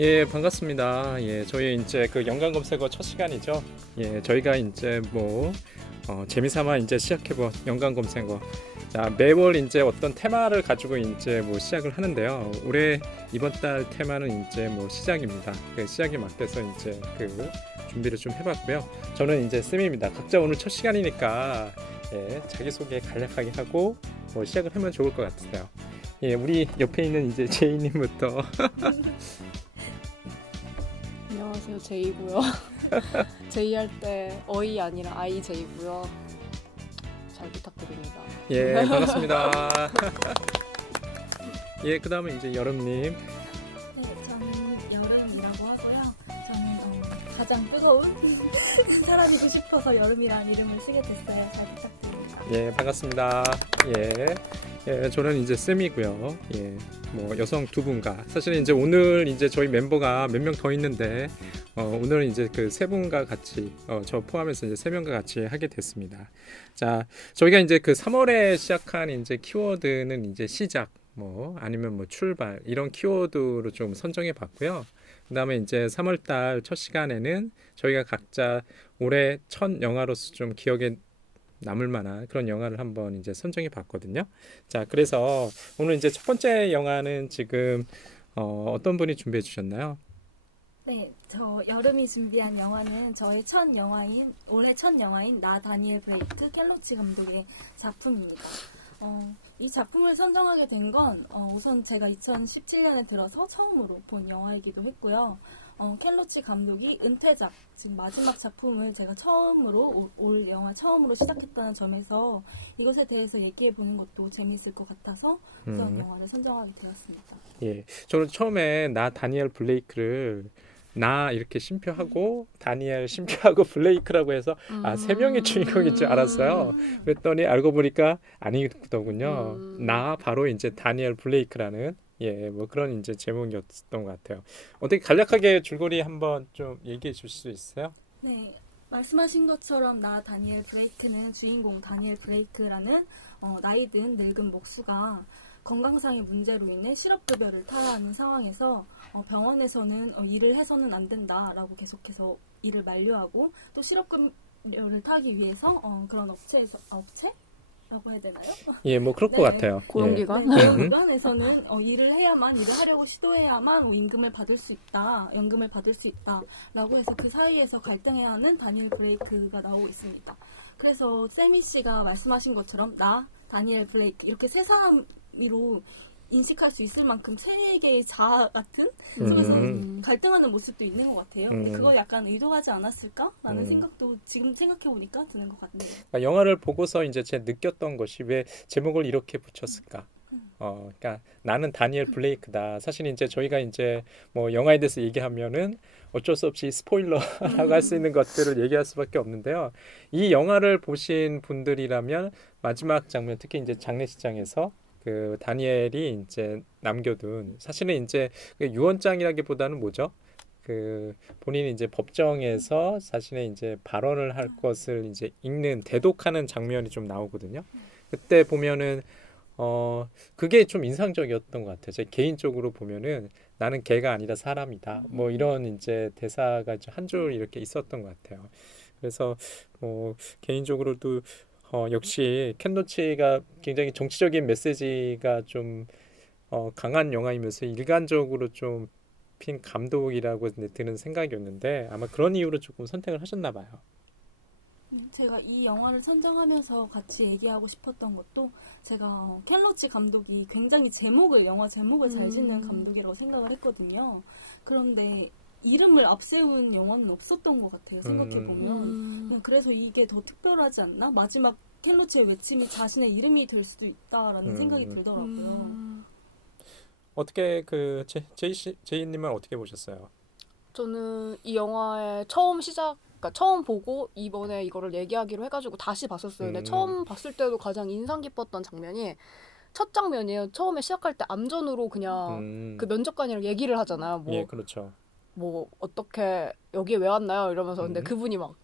예, 반갑습니다. 예, 저희 이제 그 연관 검색어 첫 시간이죠. 예, 저희가 이제 뭐 재미삼아 이제 시작해본 연관 검색어. 자, 매월 이제 어떤 테마를 가지고 이제 뭐 시작을 하는데요. 올해 이번 달 테마는 이제 뭐 시작입니다. 그 시작에 맞춰서 이제 그 준비를 좀 해봤고요. 저는 이제 쌤입니다. 각자 오늘 첫 시간이니까 예, 자기소개 간략하게 하고 뭐 시작을 하면 좋을 것 같아요. 예, 우리 옆에 있는 이제 제이님부터. 안녕하세요, 제이고요. 제이 할 때 어이 아니라 아이 제이고요. 잘 부탁드립니다. 예, 반갑습니다. 예, 그 다음은 이제 여름님. 네, 저는 여름이라고 하고요. 저는 가장 뜨거운 사람이고 싶어서 여름이라는 이름을 쓰게 됐어요. 잘 부탁드립니다. 예, 반갑습니다. 예, 예, 저는 이제 쌤이고요. 예, 뭐 여성 두 분과 사실은 이제 오늘 이제 저희 멤버가 몇 명 더 있는데 오늘은 이제 그 세 분과 같이 저 포함해서 이제 세 명과 같이 하게 됐습니다. 자, 저희가 이제 그 3월에 시작한 이제 키워드는 이제 시작, 뭐 아니면 뭐 출발 이런 키워드로 좀 선정해 봤고요. 그다음에 이제 3월 달 첫 시간에는 저희가 각자 올해 첫 영화로서 좀 기억에 남을 만한 그런 영화를 한번 이제 선정해 봤거든요. 자, 그래서 오늘 이제 첫 번째 영화는 지금 어떤 분이 준비해 주셨나요? 네, 저 여름이 준비한 영화는 저의 올해 첫 영화인 나 다니엘 브레이크 켈로치 감독의 작품입니다. 이 작품을 선정하게 된 건 우선 제가 2017년에 들어서 처음으로 본 영화이기도 했고요. 켈로치 감독이 은퇴작, 지금 마지막 작품을 제가 처음으로 올 영화 처음으로 시작했다는 점에서 이것에 대해서 얘기해 보는 것도 재미있을 것 같아서 그런 영화를 선정하게 되었습니다. 예, 저는 처음에 나 다니엘 블레이크를 나 이렇게 심표하고 다니엘 심표하고 블레이크라고 해서 세 명의 주인공인 줄 알았어요. 그랬더니 알고 보니까 아니더군요. 나 바로 이제 다니엘 블레이크라는 예, 뭐 그런 이제 제목이었던 것 같아요. 어떻게 간략하게 줄거리 한번 좀 얘기해 주실 수 있어요? 네, 말씀하신 것처럼 나 다니엘 브레이크는 주인공 다니엘 브레이크라는 나이 든 늙은 목수가 건강상의 문제로 인해 실업급여를 타야 하는 상황에서 병원에서는 일을 해서는 안 된다라고 계속해서 일을 만류하고 또 실업급여를 타기 위해서 그런 업체라고 해야 되나요? 예, 뭐 그럴 것 네. 같아요. 고용기관? 네, 고용기관에서는 일을 하려고 시도해야만 임금을 받을 수 있다, 연금을 받을 수 있다라고 해서 그 사이에서 갈등해야 하는 다니엘 브레이크가 나오고 있습니다. 그래서 세미 씨가 말씀하신 것처럼 나, 다니엘 브레이크 이렇게 세 사람으로 인식할 수 있을 만큼 세 개의 자아 같은 속에서 갈등하는 모습도 있는 것 같아요. 근데 그걸 약간 의도하지 않았을까라는 생각도 지금 생각해보니까 드는 것 같네요. 그러니까 영화를 보고서 이제 제가 느꼈던 것이 왜 제목을 이렇게 붙였을까? 그러니까 나는 다니엘 블레이크다. 사실 이제 저희가 이제 뭐 영화에 대해서 얘기하면은 어쩔 수 없이 스포일러라고 할 수 있는 것들을 얘기할 수밖에 없는데요. 이 영화를 보신 분들이라면 마지막 장면, 특히 이제 장례식장에서 그 다니엘이 이제 남겨둔 사실은 이제 유언장이라기보다는 뭐죠? 그 본인이 이제 법정에서 자신의 이제 발언을 할 것을 이제 읽는 대독하는 장면이 좀 나오거든요. 그때 보면은 그게 좀 인상적이었던 것 같아요. 제 개인적으로 보면은 나는 개가 아니라 사람이다. 뭐 이런 이제 대사가 한 줄 이렇게 있었던 것 같아요. 그래서 개인적으로도 역시 켄 로치가 굉장히 정치적인 메시지가 좀 강한 영화이면서 일관적으로 좀 핀 감독이라고 드는 생각이었는데 아마 그런 이유로 조금 선택을 하셨나 봐요. 제가 이 영화를 선정하면서 같이 얘기하고 싶었던 것도 제가 켈로치 감독이 굉장히 영화 제목을 잘 짓는 감독이라고 생각을 했거든요. 그런데 이름을 앞세운 영화는 없었던 것 같아요. 생각해보면. 그래서 이게 더 특별하지 않나? 마지막 켈로치의 외침이 자신의 이름이 될 수도 있다라는 생각이 들더라고요. 어떻게 그 제이님은 어떻게 보셨어요? 저는 이 영화의 그러니까 처음 보고 이번에 이거를 얘기하기로 해가지고 다시 봤었어요. 근데 처음 봤을 때도 가장 인상 깊었던 장면이 첫 장면이에요. 처음에 시작할 때 암전으로 그냥 그 면접관이랑 얘기를 하잖아요. 예, 그렇죠. 뭐 어떻게 여기에 왜 왔나요? 이러면서 근데 그분이 막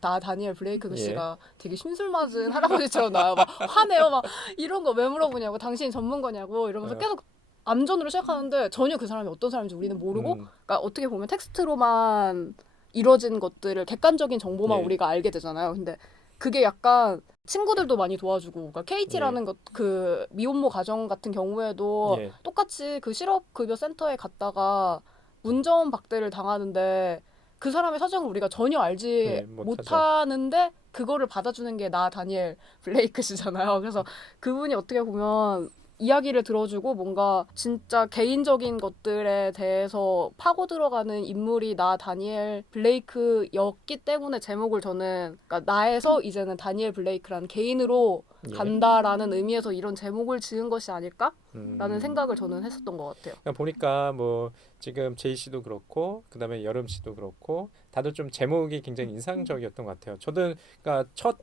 다니엘 블레이크 예. 씨가 되게 심술맞은 할아버지처럼 나와요. 막 화내요. 막 이런 거 왜 물어보냐고. 당신이 전문가냐고. 이러면서 계속 암전으로 시작하는데 전혀 그 사람이 어떤 사람인지 우리는 모르고 음. 그러니까 어떻게 보면 텍스트로만 이루어진 것들을 객관적인 정보만 예. 우리가 알게 되잖아요. 근데 그게 약간 친구들도 많이 도와주고 그러니까 KT라는 것 그 미혼모 가정 같은 경우에도 예. 똑같이 그 실업급여 센터에 갔다가 문전 박대를 당하는데 그 사람의 사정을 우리가 전혀 알지 예, 못하죠. 못하는데 그거를 받아주는 게 나 다니엘 블레이크시잖아요. 그래서 그분이 어떻게 보면 이야기를 들어주고 뭔가 진짜 개인적인 것들에 대해서 파고 들어가는 인물이 나 다니엘 블레이크였기 때문에 제목을 저는 그러니까 나에서 이제는 다니엘 블레이크라는 개인으로 예. 간다라는 의미에서 이런 제목을 지은 것이 아닐까라는 음. 생각을 저는 했었던 것 같아요. 그냥 보니까 뭐 지금 제이 씨도 그렇고 그다음에 여름 씨도 그렇고 다들 좀 제목이 굉장히 인상적이었던 것 같아요. 저도 그러니까 첫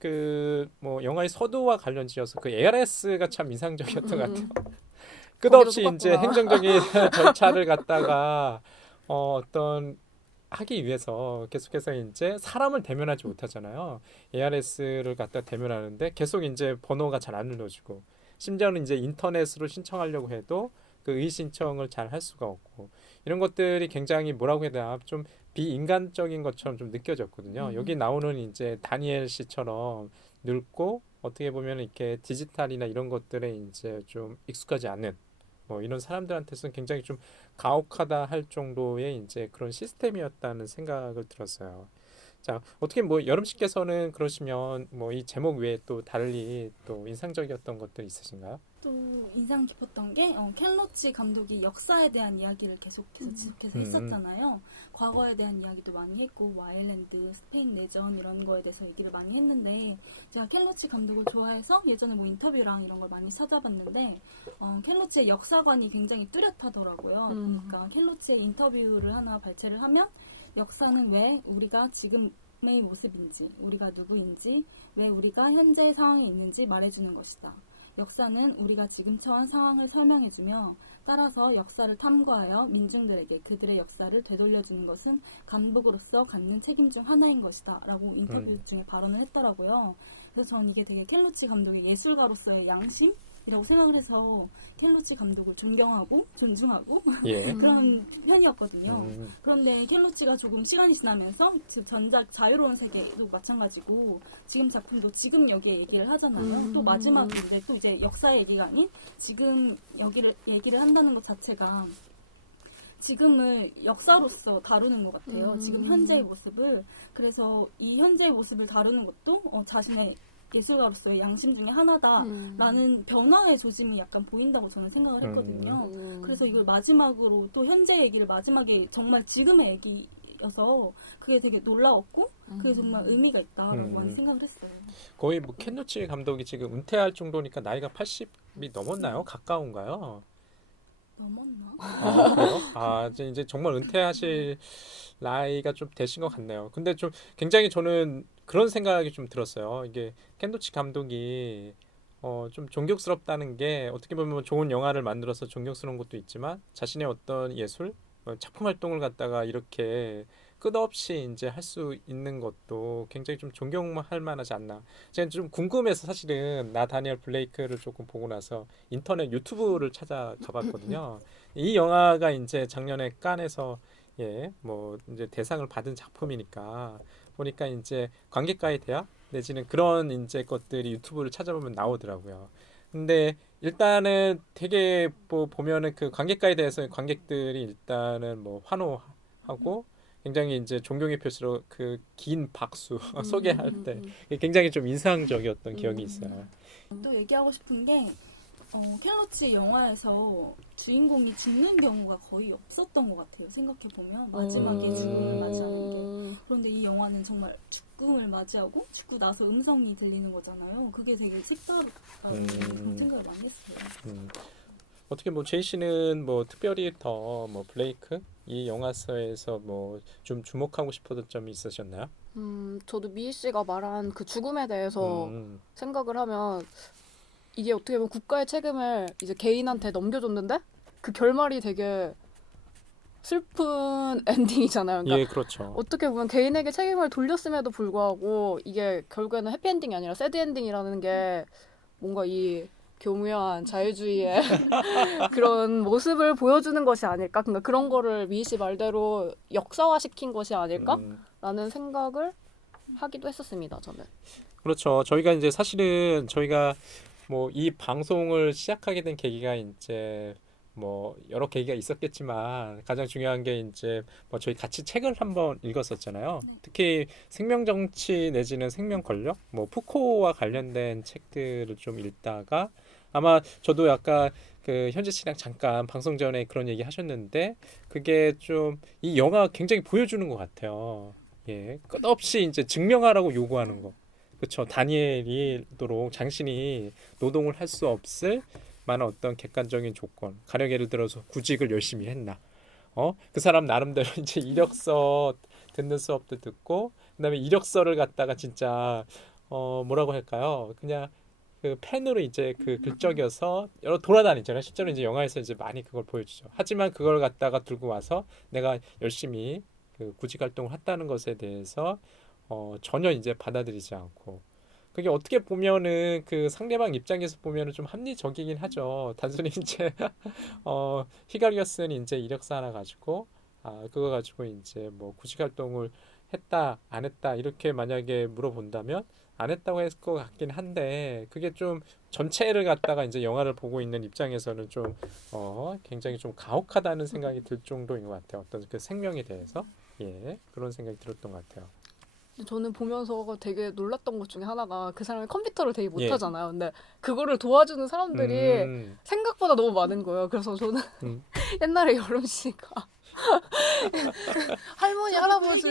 그 뭐 영화의 서두와 관련지어서 그 ARS가 참 인상적이었던 것 같아요. 끝없이 거기도 이제 똑같구나. 행정적인 절차를 갖다가 어떤 하기 위해서 계속해서 이제 사람을 대면하지 못하잖아요. ARS를 갖다 대면하는데 계속 이제 번호가 잘 안 눌러지고 심지어는 이제 인터넷으로 신청하려고 해도 그 의의 신청을 잘 할 수가 없고 이런 것들이 굉장히 뭐라고 해야 되나 좀 비인간적인 것처럼 좀 느껴졌거든요. 여기 나오는 이제 다니엘 씨처럼 늙고 어떻게 보면 이렇게 디지털이나 이런 것들에 이제 좀 익숙하지 않은 뭐 이런 사람들한테서는 굉장히 좀 가혹하다 할 정도의 이제 그런 시스템이었다는 생각을 들었어요. 자, 어떻게 뭐 여름 씨께서는 그러시면 뭐 이 제목 외에 또 달리 또 인상적이었던 것들 있으신가요? 또 인상 깊었던 게 켄 로치 감독이 역사에 대한 이야기를 계속해서 지속해서 음. 했었잖아요. 과거에 대한 이야기도 많이 했고 뭐 아일랜드, 스페인 내전 이런 거에 대해서 얘기를 많이 했는데 제가 켄 로치 감독을 좋아해서 예전에 뭐 인터뷰랑 이런 걸 많이 찾아봤는데 켄 로치의 역사관이 굉장히 뚜렷하더라고요. 그러니까 켄 로치의 인터뷰를 하나 발췌를 하면 역사는 왜 우리가 지금의 모습인지, 우리가 누구인지, 왜 우리가 현재의 상황에 있는지 말해주는 것이다. 역사는 우리가 지금 처한 상황을 설명해주며 따라서 역사를 탐구하여 민중들에게 그들의 역사를 되돌려주는 것은 감독으로서 갖는 책임 중 하나인 것이다 라고 인터뷰 중에 발언을 했더라고요. 그래서 저는 이게 되게 켄 로치 감독의 예술가로서의 양심이라고 생각을 해서 켄 로치 감독을 존경하고 존중하고 예. 그런 편이었거든요. 음. 그런데 켄 로치가 조금 시간이 지나면서 지금 전작 자유로운 세계도 마찬가지고 지금 작품도 지금 여기에 얘기를 하잖아요. 또 마지막에 이제 역사의 얘기가 아닌 지금 여기를 얘기를 한다는 것 자체가 지금을 역사로서 다루는 것 같아요. 지금 현재의 모습을. 그래서 이 현재의 모습을 다루는 것도 자신의 예술가로서의 양심 중에 하나다라는 변화의 조짐이 약간 보인다고 저는 생각을 했거든요. 그래서 이걸 마지막으로 또 현재 얘기를 마지막에 정말 지금의 얘기여서 그게 되게 놀라웠고 그게 정말 의미가 있다라고 많이 생각을 했어요. 거의 뭐 켄노치 감독이 지금 은퇴할 정도니까 나이가 80이 넘었나요? 가까운가요? 넘었나? 아, 그래요? 아, 이제 정말 은퇴하실 나이가 좀 되신 것 같네요. 근데 좀 굉장히 저는 그런 생각이 좀 들었어요. 이게 켄노치 감독이 좀 존경스럽다는 게 어떻게 보면 좋은 영화를 만들어서 존경스러운 것도 있지만 자신의 어떤 예술, 작품 활동을 갖다가 이렇게 끝없이 이제 할 수 있는 것도 굉장히 좀 존경할 만하지 않나. 제가 좀 궁금해서 사실은 나 다니엘 블레이크를 조금 보고 나서 인터넷 유튜브를 찾아가 봤거든요. 이 영화가 이제 작년에 칸에서 뭐 이제 대상을 받은 작품이니까 보니까 이제 관객과의 대화 내지는 그런 이제 것들이 유튜브를 찾아보면 나오더라고요. 근데 일단은 되게 뭐 보면은 그 관객과에 대해서 관객들이 일단은 뭐 환호하고 굉장히 이제 존경의 표시로 그 긴 박수 소개할 때 굉장히 좀 인상적이었던 기억이 있어요. 또 얘기하고 싶은 게 켄 로치 영화에서 주인공이 죽는 경우가 거의 없었던 것 같아요. 생각해보면 마지막에 죽음을 맞이하는 게. 그런데 이 영화는 정말 죽음을 맞이하고 죽고 나서 음성이 들리는 거잖아요. 그게 되게 색다르다고 그런 생각을 많이 했어요. 어떻게 뭐 제이 씨는 뭐 특별히 더 뭐 블레이크 이 영화에서 뭐 좀 주목하고 싶었던 점이 있으셨나요? 저도 미희 씨가 말한 그 죽음에 대해서 음. 생각을 하면 이게 어떻게 보면 국가의 책임을 이제 개인한테 넘겨줬는데 그 결말이 되게 슬픈 엔딩이잖아요. 그러니까 예, 그렇죠. 어떻게 보면 개인에게 책임을 돌렸음에도 불구하고 이게 결국에는 해피엔딩이 아니라 새드엔딩이라는 게 뭔가 이 교묘한 자유주의의 그런 모습을 보여주는 것이 아닐까? 그러니까 그런 거를 미희 씨 말대로 역사화시킨 것이 아닐까라는 생각을 하기도 했었습니다. 저는. 그렇죠. 저희가 이제 사실은 저희가 뭐 이 방송을 시작하게 된 계기가 이제 뭐 여러 계기가 있었겠지만 가장 중요한 게 이제 뭐 저희 같이 책을 한번 읽었었잖아요. 특히 생명 정치 내지는 생명 권력, 뭐 푸코와 관련된 책들을 좀 읽다가 아마 저도 약간 그 현지 씨랑 잠깐 방송 전에 그런 얘기 하셨는데 그게 좀 이 영화 굉장히 보여주는 것 같아요. 예, 끝없이 이제 증명하라고 요구하는 거. 그렇죠. 다니엘이도록 당신이 노동을 할 수 없을 만한 어떤 객관적인 조건. 가령 예를 들어서 구직을 열심히 했나. 그 사람 나름대로 이제 이력서 듣는 수업도 듣고 그다음에 이력서를 갖다가 진짜 뭐라고 할까요? 그냥 그 펜으로 이제 그 글적여서 여러 돌아다니잖아요. 실제로 이제 영화에서 이제 많이 그걸 보여주죠. 하지만 그걸 갖다가 들고 와서 내가 열심히 그 구직 활동을 했다는 것에 대해서 전혀 이제 받아들이지 않고 그게 어떻게 보면은 그 상대방 입장에서 보면은 좀 합리적이긴 하죠. 단순히 이제 히가리어스는 이제 이력서 하나 가지고 그거 가지고 이제 뭐 구직 활동을 했다 안 했다 이렇게 만약에 물어본다면 안 했다고 했을 것 같긴 한데 그게 좀 전체를 갖다가 이제 영화를 보고 있는 입장에서는 좀 굉장히 좀 가혹하다는 생각이 들 정도인 것 같아요. 어떤 그 생명에 대해서 그런 생각이 들었던 것 같아요. 저는 보면서 되게 놀랐던 것 중에 하나가 그 사람이 컴퓨터를 되게 예. 못하잖아요. 근데 그거를 도와주는 사람들이 생각보다 너무 많은 거예요. 그래서 저는 음. 옛날에 여름 씨가 할머니 할아버지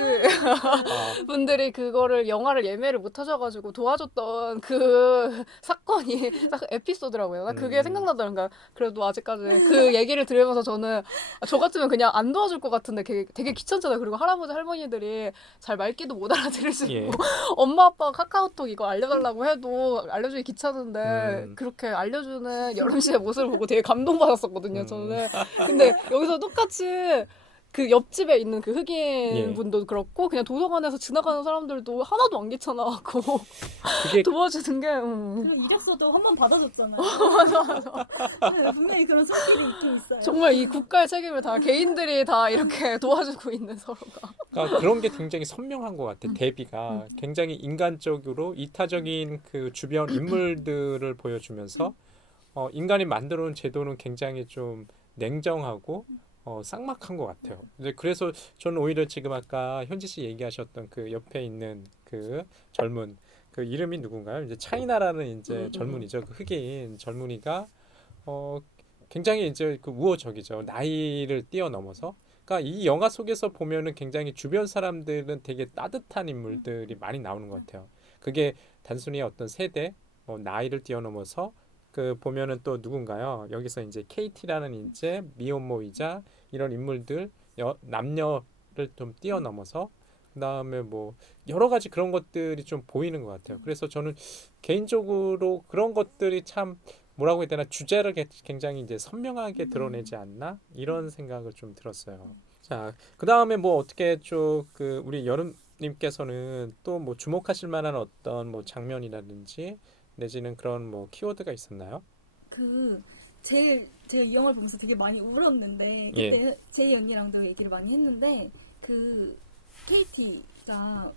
분들이 그거를 영화를 예매를 못 하셔가지고 도와줬던 그 사건이 딱 에피소드라고요. 나 그게 생각나더라고요. 그래도 아직까지 그 얘기를 들으면서 저는 저 같으면 그냥 안 도와줄 것 같은데 되게 귀찮잖아요. 그리고 할아버지 할머니들이 잘 말귀도 못 알아들을 수 있고 엄마 아빠가 카카오톡 이거 알려달라고 해도 알려주기 귀찮은데 그렇게 알려주는 여름 씨의 모습을 보고 되게 감동받았었거든요. 저는. 근데 여기서 똑같이 그 옆집에 있는 그 흑인 분도 그렇고 그냥 도서관에서 지나가는 사람들도 하나도 안 귀찮아하고 그게 도와주는 게 그리고 이력서도 한 번 받아줬잖아요. 맞아. 네, 분명히 그런 손길이 있긴 있어요. 정말 이 국가의 책임을 다 개인들이 다 이렇게 도와주고 있는 서로가. 그러니까 그런 게 굉장히 선명한 것 같아. 대비가 굉장히 인간적으로 이타적인 그 주변 인물들을 보여주면서 인간이 만들어 놓은 제도는 굉장히 좀 냉정하고 쌍막한 것 같아요. 이제 그래서 저는 오히려 지금 아까 현지 씨 얘기하셨던 그 옆에 있는 그 젊은 그 이름이 누군가요? 이제 차이나라는 이제 젊은이죠. 그 흑인 젊은이가 굉장히 이제 그 우호적이죠. 나이를 뛰어넘어서. 그러니까 이 영화 속에서 보면은 굉장히 주변 사람들은 되게 따뜻한 인물들이 많이 나오는 것 같아요. 그게 단순히 어떤 세대, 나이를 뛰어넘어서 그 보면은 또 누군가요? 여기서 이제 KT라는 이제 미혼모이자 이런 인물들 남녀를 좀 뛰어넘어서 그다음에 뭐 여러 가지 그런 것들이 좀 보이는 것 같아요. 그래서 저는 개인적으로 그런 것들이 참 뭐라고 해야 되나 주제를 굉장히 이제 선명하게 드러내지 않나 이런 생각을 좀 들었어요. 자, 그다음에 뭐 어떻게 좀 그 우리 여름님께서는 또 뭐 주목하실 만한 어떤 뭐 장면이라든지 내지는 그런 뭐 키워드가 있었나요? 제가 이 영화를 보면서 되게 많이 울었는데 그때 제이 언니랑도 얘기를 많이 했는데 그 KT가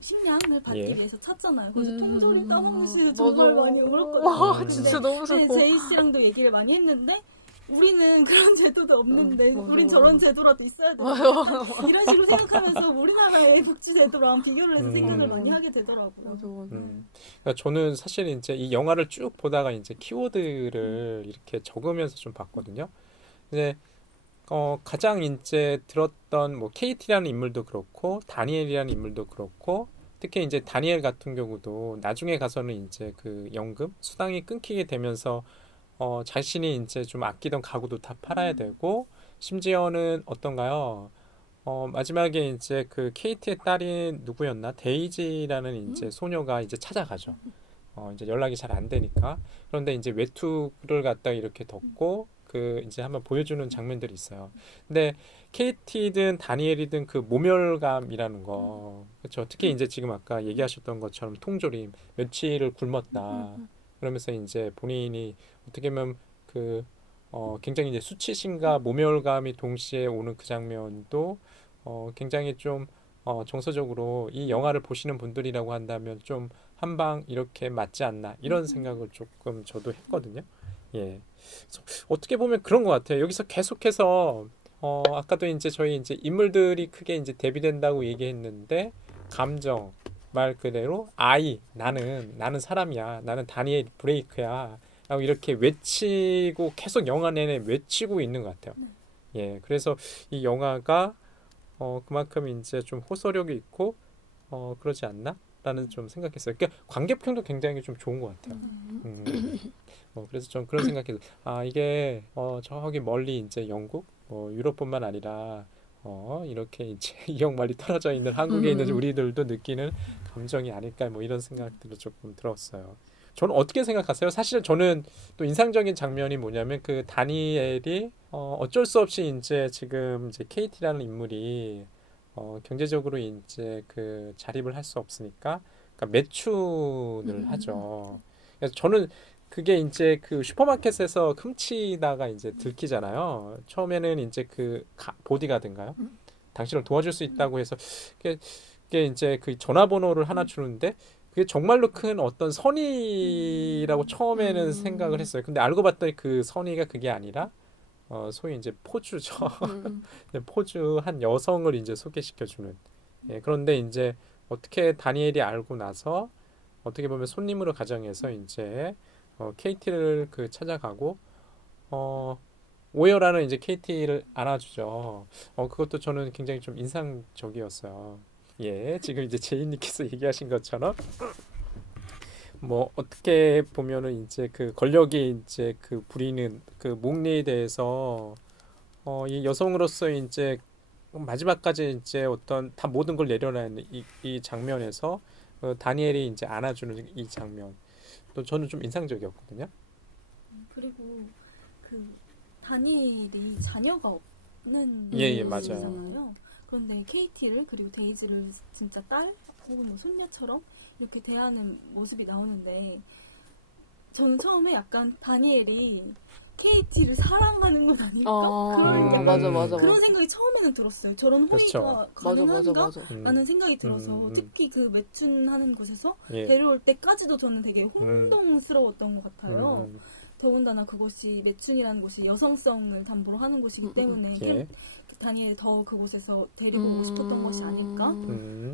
식량을 받기 위해서 찾잖아요. 그래서 통조림 떠먹으시는 정말 많이 울었거든요. 와, 진짜 너무 슬퍼. 제이 씨랑도 얘기를 많이 했는데 우리는 그런 제도도 없는데 우린 저런 제도라도 있어야 돼. 이런 식으로 생각하면서 우리나라의 복지 제도랑 비교를 해서 생각을 많이 하게 되더라고요. 그러니까 저는 사실 이제 이 영화를 쭉 보다가 이제 키워드를 이렇게 적으면서 좀 봤거든요. 이제 가장 이제 들었던 뭐 KT라는 인물도 그렇고 다니엘이라는 인물도 그렇고 특히 이제 다니엘 같은 경우도 나중에 가서는 이제 그 연금 수당이 끊기게 되면서 자신이 이제 좀 아끼던 가구도 다 팔아야 되고 심지어는 어떤가요? 마지막에 이제 그 KT의 딸이 누구였나? 데이지라는 이제 소녀가 이제 찾아가죠. 이제 연락이 잘 안 되니까. 그런데 이제 외투를 갖다 이렇게 덮고 그 이제 한번 보여주는 장면들이 있어요. 근데 KT든 다니엘이든 그 모멸감이라는 거, 그렇죠. 특히 이제 지금 아까 얘기하셨던 것처럼 통조림 며칠을 굶었다. 그러면서 이제 본인이 어떻게 보면 그 굉장히 이제 수치심과 모멸감이 동시에 오는 그 장면도 굉장히 좀 정서적으로 이 영화를 보시는 분들이라고 한다면 좀 한방 이렇게 맞지 않나 이런 생각을 조금 저도 했거든요. 예. 그래서 어떻게 보면 그런 것 같아요. 여기서 계속해서 아까도 이제 저희 이제 인물들이 크게 이제 대비된다고 얘기했는데 감정 말 그대로 나는 사람이야. 나는 다니엘 브레이크야. 라고 이렇게 외치고 계속 영화 내내 외치고 있는 것 같아요. 예. 그래서 이 영화가 그만큼 이제 좀 호소력이 있고 그러지 않나? 라는 좀 생각했어요. 그러니까 관객평도 굉장히 좀 좋은 것 같아요. 그래서 좀 그런 생각해서 이게 저기 멀리 이제 영국 유럽뿐만 아니라 이렇게 이제 이형 말이 떨어져 있는 한국에 있는 우리들도 느끼는 감정이 아닐까 뭐 이런 생각들도 조금 들었어요. 저는 어떻게 생각하세요? 사실 저는 또 인상적인 장면이 뭐냐면 그 다니엘이 어쩔 수 없이 이제 지금 이제 케이티라는 인물이 경제적으로 이제 그 자립을 할 수 없으니까 그러니까 매춘을 하죠. 그래서 저는 그게 이제 그 슈퍼마켓에서 훔치다가 이제 들키잖아요. 처음에는 이제 그 보디가든가요? 당신을 도와줄 수 있다고 해서 그게 이제 그 전화번호를 하나 주는데 그게 정말로 큰 어떤 선의라고 처음에는 생각을 했어요. 근데 알고 봤더니 그 선의가 그게 아니라 소위 이제 포주죠. 포주 한 여성을 이제 소개시켜주는. 예, 그런데 이제 어떻게 다니엘이 알고 나서 어떻게 보면 손님으로 가정해서 이제 케이티를 그 찾아가고 오열하는 이제 케이티를 안아주죠. 그것도 저는 굉장히 좀 인상적이었어요. 예, 지금 이제 제이님께서 얘기하신 것처럼 뭐 어떻게 보면은 이제 그 권력이 이제 그 부리는 그 목리에 대해서 이 여성으로서 이제 마지막까지 이제 어떤 다 모든 걸 내려놓는 이 장면에서 다니엘이 이제 안아주는 이 장면 또 저는 좀 인상적이었거든요. 그리고 그 다니엘이 자녀가 없는 예, 거잖아요. 그런데 케이티를 그리고 데이지를 진짜 딸 혹은 뭐 손녀처럼 이렇게 대하는 모습이 나오는데 저는 처음에 약간 다니엘이 케이티를 사랑하는 건 아닐까? 그런 약간 맞아. 그런 생각이 처음에는 들었어요. 저런 그렇죠. 호의가 가능한가? 맞아. 라는 생각이 들어서 음. 특히 그 매춘하는 곳에서 예. 데려올 때까지도 저는 되게 혼동스러웠던 것 같아요. 음. 더군다나 그곳이 매춘이라는 곳이 여성성을 담보로 하는 곳이기 때문에 예. 다니엘 더 그곳에서 데리고 오고 싶었던 것이 아닐까?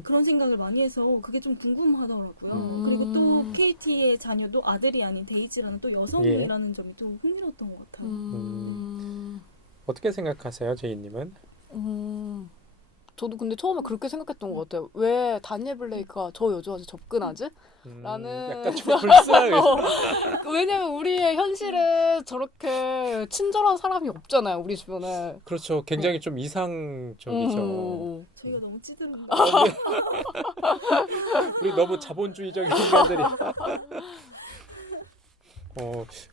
그런 생각을 많이 해서 그게 좀 궁금하더라고요. 그리고 또 KT의 자녀도 아들이 아닌 데이지라는 또 여성이라는 점이 좀 흥미로웠던 것 같아요. 어떻게 생각하세요, 제이님은? 저도 근데 처음에 그렇게 생각했던 것 같아요. 왜 다니엘 블레이크가 저 여자한테 접근하지? 라는 약간 좀 불쌍해서. 왜냐면 우리의 현실에 저렇게 친절한 사람이 없잖아요. 우리 주변에. 그렇죠. 굉장히 좀 이상적이죠. 저희가 너무 찌들었는데. 우리 너무 자본주의적인 인간들이.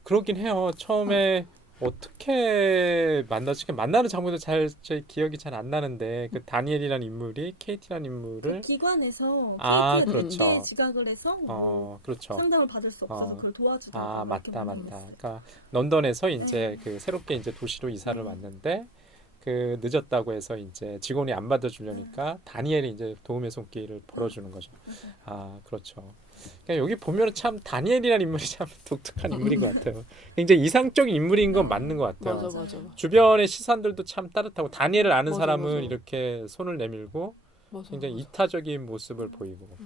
그렇긴 해요. 처음에 어떻게 만나는 장면도 제 기억이 잘 안 나는데 그 다니엘이라는 인물이 케이티라는 인물을 기관에서 케이티가 그렇죠. 늦게 지각을 해서 그렇죠. 상담을 받을 수 없어서 그걸 도와주다가 맞다. 그러니까 런던에서 이제 그 새롭게 이제 도시로 이사를 왔는데 그 늦었다고 해서 이제 직원이 안 받아주려니까 다니엘이 이제 도움의 손길을 벌어주는 거죠. 그렇죠. 그러니까 여기 보면 참 다니엘이라는 인물이 참 독특한 인물인 것 같아요. 굉장히 이상적인 인물인 건 맞는 것 같아요. 맞아. 주변의 시선들도 참 따뜻하고 다니엘을 아는 맞아, 사람은 맞아. 이렇게 손을 내밀고 굉장히 맞아. 이타적인 모습을 보이고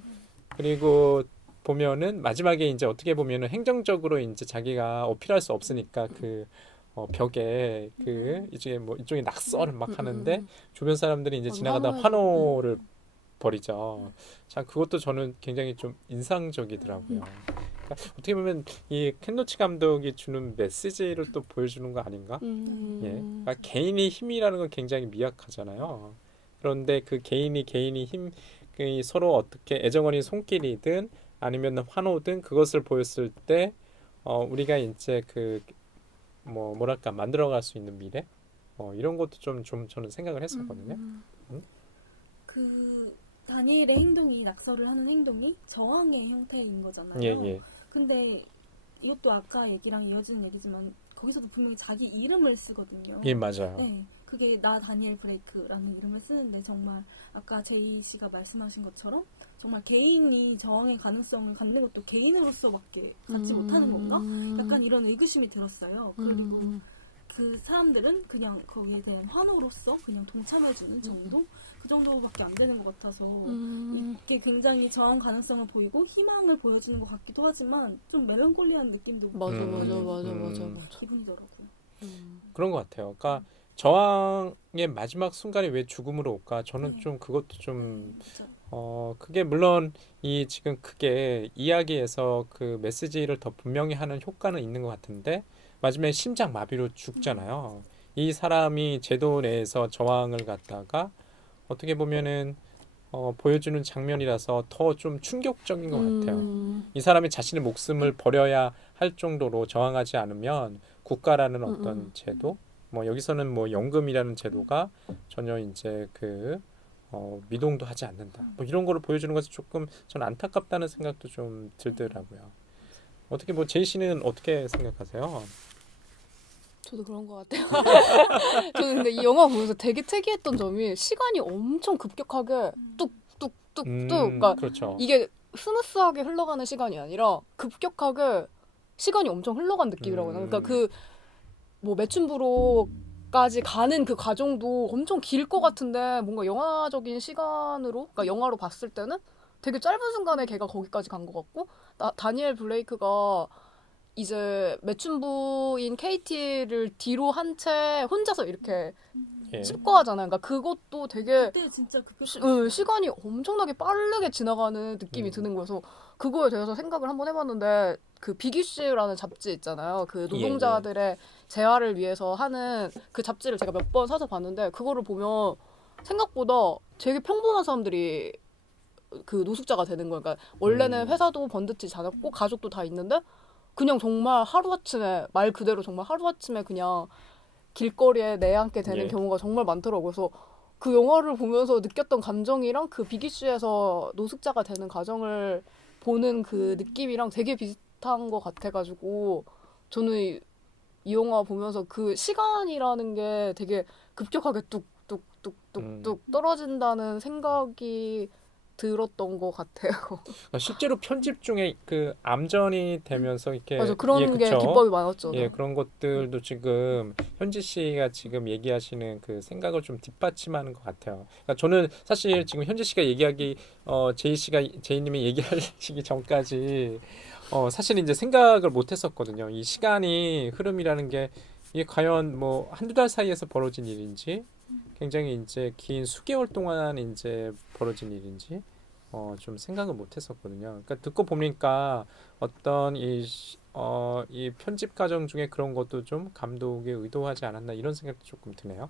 그리고 보면은 마지막에 이제 어떻게 보면은 행정적으로 이제 자기가 어필할 수 없으니까 그 벽에 그 이쪽에 낙서를 막 하는데 주변 사람들이 이제 지나가다 환호를 벌이죠. 참 그것도 저는 굉장히 좀 인상적이더라고요. 그러니까 어떻게 보면 이 켄 로치 감독이 주는 메시지를 또 보여주는 거 아닌가? 예. 그러니까 개인의 힘이라는 건 굉장히 미약하잖아요. 그런데 그 개인이 힘 서로 어떻게 애정어린 손길이든 아니면 환호든 그것을 보였을 때 우리가 이제 그 뭐랄까 만들어갈 수 있는 미래 이런 것도 좀 저는 생각을 했었거든요. 그 다니엘의 행동이 낙서를 하는 행동이 저항의 형태인 거잖아요. 예. 근데 이것도 아까 얘기랑 이어지는 얘기지만 거기서도 분명히 자기 이름을 쓰거든요. 예, 맞아요. 네, 그게 나 다니엘 브레이크라는 이름을 쓰는데 정말 아까 제이 씨가 말씀하신 것처럼 정말 개인이 저항의 가능성을 갖는 것도 개인으로서밖에 갖지 못하는 건가? 약간 이런 의구심이 들었어요. 그리고 그 사람들은 그냥 거기에 대한 환호로서 그냥 동참해주는 정도? 그 정도밖에 안 되는 것 같아서 이게 굉장히 저항 가능성을 보이고 희망을 보여주는 것 같기도 하지만 좀 멜랑콜리한 느낌도 맞아 음. 기분이더라고요. 그런 것 같아요. 그러니까 저항의 마지막 순간이 왜 죽음으로 올까? 저는 네. 좀 그것도 좀 진짜. 그게 물론 이 지금 그게 이야기에서 그 메시지를 더 분명히 하는 효과는 있는 것 같은데 마지막에 심장 마비로 죽잖아요. 이 사람이 제도 내에서 저항을 갖다가 어떻게 보면은 보여주는 장면이라서 더 좀 충격적인 것 같아요. 이 사람이 자신의 목숨을 버려야 할 정도로 저항하지 않으면 국가라는 어떤 제도, 뭐 여기서는 뭐 연금이라는 제도가 전혀 이제 그 미동도 하지 않는다. 뭐 이런 거를 보여주는 것은 조금 전 안타깝다는 생각도 좀 들더라고요. 어떻게 뭐 제이 씨는 어떻게 생각하세요? 저도 그런 것 같아요. 저는 근데 이 영화 보면서 되게 특이했던 점이 시간이 엄청 급격하게 뚝뚝뚝뚝 그러니까 그렇죠. 이게 스무스하게 흘러가는 시간이 아니라 급격하게 시간이 엄청 흘러간 느낌이라고 해야 되나? 그러니까 그 뭐 매춘부로까지 가는 그 과정도 엄청 길 것 같은데 뭔가 영화적인 시간으로 그러니까 영화로 봤을 때는 되게 짧은 순간에 걔가 거기까지 간 것 같고 다니엘 블레이크가 이제 매춘부인 KT를 뒤로 한 채 혼자서 이렇게 예. 칩거하잖아요. 그러니까 그것도 되게 그때 진짜 시간이 엄청나게 빠르게 지나가는 느낌이 드는 거여서 그거에 대해서 생각을 한번 해봤는데 그 비기쉬라는 잡지 있잖아요. 그 노동자들의 재활을 위해서 하는 그 잡지를 제가 몇 번 사서 봤는데 그거를 보면 생각보다 되게 평범한 사람들이 그 노숙자가 되는 거예요. 그러니까 원래는 회사도 번듯이 다녔고 가족도 다 있는데 그냥 정말 하루아침에 말 그대로 정말 하루아침에 그냥 길거리에 내앉게 되는 예. 경우가 정말 많더라고요. 그래서 그 영화를 보면서 느꼈던 감정이랑 그 비기씨에서 노숙자가 되는 과정을 보는 그 느낌이랑 되게 비슷한 것 같아가지고 저는 이 영화 보면서 그 시간이라는 게 되게 급격하게 뚝뚝뚝뚝뚝 떨어진다는 생각이 들었던 것 같아요. 실제로 편집 중에 그 암전이 되면서 이렇게 맞아 그런 게 그쵸? 기법이 많았죠. 예, 그런 것들도 지금 현지 씨가 지금 얘기하시는 그 생각을 좀 뒷받침하는 것 같아요. 그러니까 저는 사실 지금 현지 씨가 얘기하기 제이님이 얘기하시기 전까지 사실 이제 생각을 못 했었거든요. 이 시간이 흐름이라는 게 이게 과연 뭐 한두 달 사이에서 벌어진 일인지 굉장히 이제 긴 수개월 동안 이제 벌어진 일인지 좀 생각을 못 했었거든요. 그러니까 듣고 보니까 어떤 이 편집 과정 중에 그런 것도 좀 감독이 의도하지 않았나 이런 생각도 조금 드네요.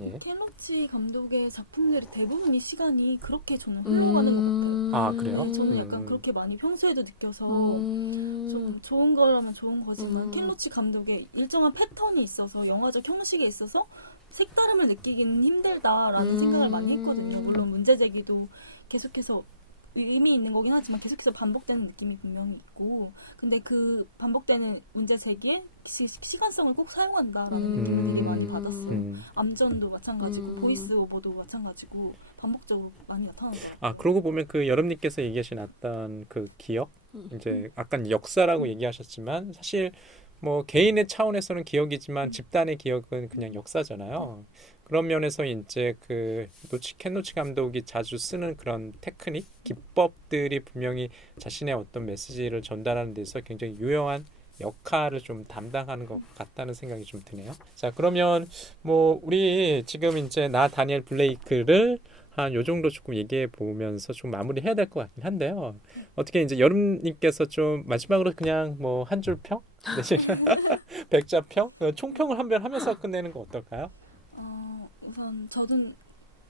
예. 켈로치 감독의 작품들이 대부분이 시간이 그렇게 저는 흘러가는 것 같아요. 아, 그래요? 네, 저는 약간 그렇게 많이 평소에도 느껴서 좀 좋은 거라면 좋은 거지만 켈로치 감독의 일정한 패턴이 있어서 영화적 형식에 있어서 색다름을 느끼기는 힘들다라는 생각을 많이 했거든요. 물론 문제 제기도 계속해서 의미 있는 거긴 하지만 계속해서 반복되는 느낌이 분명히 있고 근데 그 반복되는 문제 제기에 시간성을 꼭 사용한다라는 느낌을 되게 많이 받았어요. 암전도 마찬가지고 보이스 오버도 마찬가지고 반복적으로 많이 나타나는 것 같아요. 아, 그러고 보면 그 여름님께서 얘기하신 어떤 그 기억, 이제 아까 역사라고 얘기하셨지만 사실 뭐 개인의 차원에서는 기억이지만 집단의 기억은 그냥 역사잖아요. 그런 면에서 이제 그 켄 로치 감독이 자주 쓰는 그런 테크닉, 기법들이 분명히 자신의 어떤 메시지를 전달하는 데서 굉장히 유용한 역할을 좀 담당하는 것 같다는 생각이 좀 드네요. 자, 그러면 뭐 우리 지금 이제 나 다니엘 블레이크를 한 요 정도 조금 얘기해 보면서 좀 마무리해야 될 것 같긴 한데요. 어떻게 이제 여름님께서 좀 마지막으로 그냥 뭐 한 줄 평? 백자평? 총평을 한 번 하면서 끝내는 거 어떨까요? 우선 저는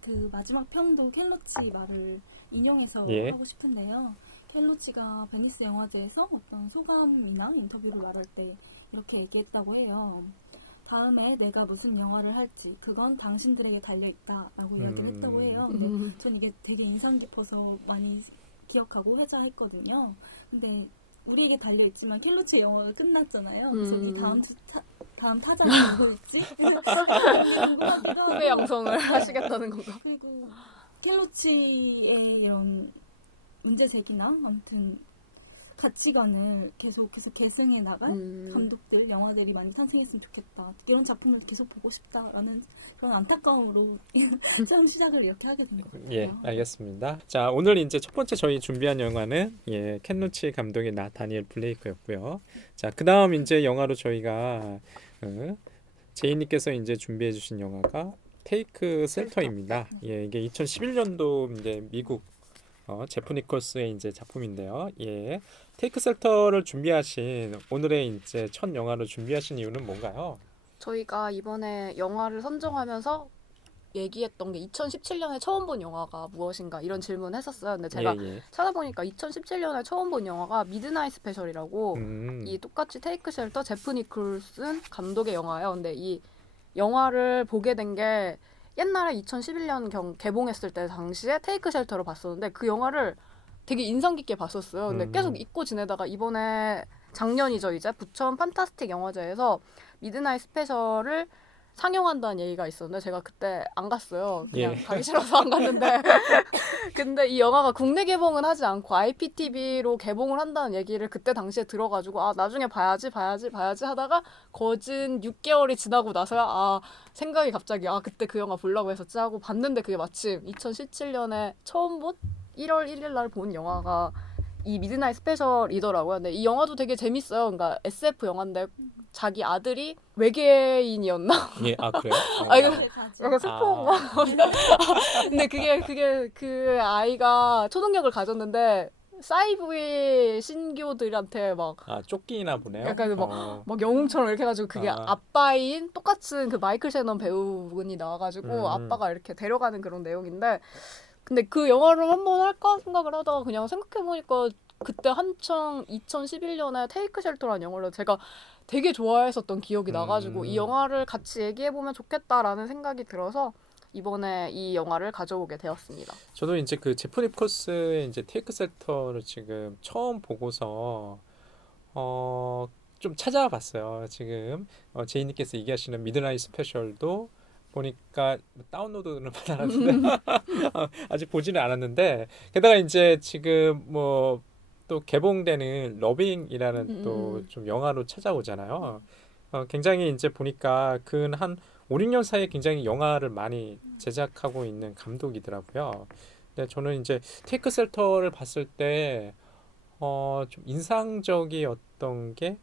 그 마지막 평도 켈로치 말을 인용해서 예. 하고 싶은데요. 켈로치가 베니스 영화제에서 어떤 소감이나 인터뷰를 말할 때 이렇게 얘기했다고 해요. 다음에 내가 무슨 영화를 할지 그건 당신들에게 달려있다라고 이야기를 했다고 해요. 근데 전 이게 되게 인상 깊어서 많이 기억하고 회자했거든요. 근데 우리에게 달려 있지만 켈로치 영화가 끝났잖아요. 그래서 이 다음 타자가 누구일지 후배 양성을 하시겠다는 건가? 그리고 켈로치의 이런 문제 제기나 아무튼 가치관을 계속해서 계승해 나갈 감독들, 영화들이 많이 탄생했으면 좋겠다. 이런 작품을 계속 보고 싶다라는 그런 안타까움으로 처음 시작을 이렇게 하게 된 것 같아요. 예, 알겠습니다. 자, 오늘 이제 첫 번째 저희 준비한 영화는 켄 로치 감독의 나 다니엘 블레이크였고요. 자, 그다음 이제 영화로 저희가 제이님께서 이제 준비해 주신 영화가 테이크 셀터입니다. 예, 이게 2011년도 이제 미국 제프 니콜스의 이제 작품인데요. 예, 테이크 셀터를 준비하신 오늘의 이제 첫 영화를 준비하신 이유는 뭔가요? 저희가 이번에 영화를 선정하면서 얘기했던 게 2017년에 처음 본 영화가 무엇인가 이런 질문을 했었어요. 근데 제가 찾아보니까 2017년에 처음 본 영화가 미드나잇 스페셜이라고 이 똑같이 테이크 쉘터 제프 니콜슨 감독의 영화예요. 근데 이 영화를 보게 된 게 옛날에 2011년 개봉했을 때 당시에 테이크 쉘터를 봤었는데 그 영화를 되게 인상 깊게 봤었어요. 근데 계속 잊고 지내다가 이번에 작년이죠 이제 부천 판타스틱 영화제에서 미드나잇 스페셜을 상영한다는 얘기가 있었는데 제가 그때 안 갔어요. 그냥 가기 싫어서 안 갔는데 근데 이 영화가 국내 개봉은 하지 않고 IPTV로 개봉을 한다는 얘기를 그때 당시에 들어가지고 아 나중에 봐야지 하다가 거진 6개월이 지나고 나서야 생각이 갑자기 그때 그 영화 보려고 했었지 하고 봤는데 그게 마침 2017년에 처음 본 1월 1일 날 본 영화가 이 미드나잇 스페셜이더라고요. 근데 이 영화도 되게 재밌어요. 그러니까 SF 영화인데 자기 아들이 외계인이었나? 예, 그래요? 이거 약간 슬퍼. 근데 그게 그 아이가 초능력을 가졌는데 사이버의 신교들한테 막 쫓기나 보네요. 약간 막 영웅처럼 이렇게 해가지고 그게 아빠인 똑같은 그 마이클 셰넌 배우분이 나와가지고 아빠가 이렇게 데려가는 그런 내용인데 근데 그 영화를 한번 할까 생각을 하다가 그냥 생각해보니까 그때 한창 2011년에 테이크 쉘터라는 영화를 제가 되게 좋아했었던 기억이 나가지고 이 영화를 같이 얘기해보면 좋겠다라는 생각이 들어서 이번에 이 영화를 가져오게 되었습니다. 저도 이제 그 제프 니콜스의 이제 테이크 셀터를 지금 처음 보고서 좀 찾아봤어요. 지금 제이님께서 얘기하시는 미드나잇 스페셜도 보니까 다운로드는 받아놨는데 아직 보지는 않았는데 게다가 이제 지금 뭐 또 개봉되는 러빙이라는 또 좀 영화로 찾아오잖아요. 굉장히 이제 보니까 근 한 5, 6년 사이에 굉장히 영화를 많이 제작하고 있는 감독이더라고요. 근데 저는 이제 테이크 셀터를 봤을 때 좀 인상적이었던 게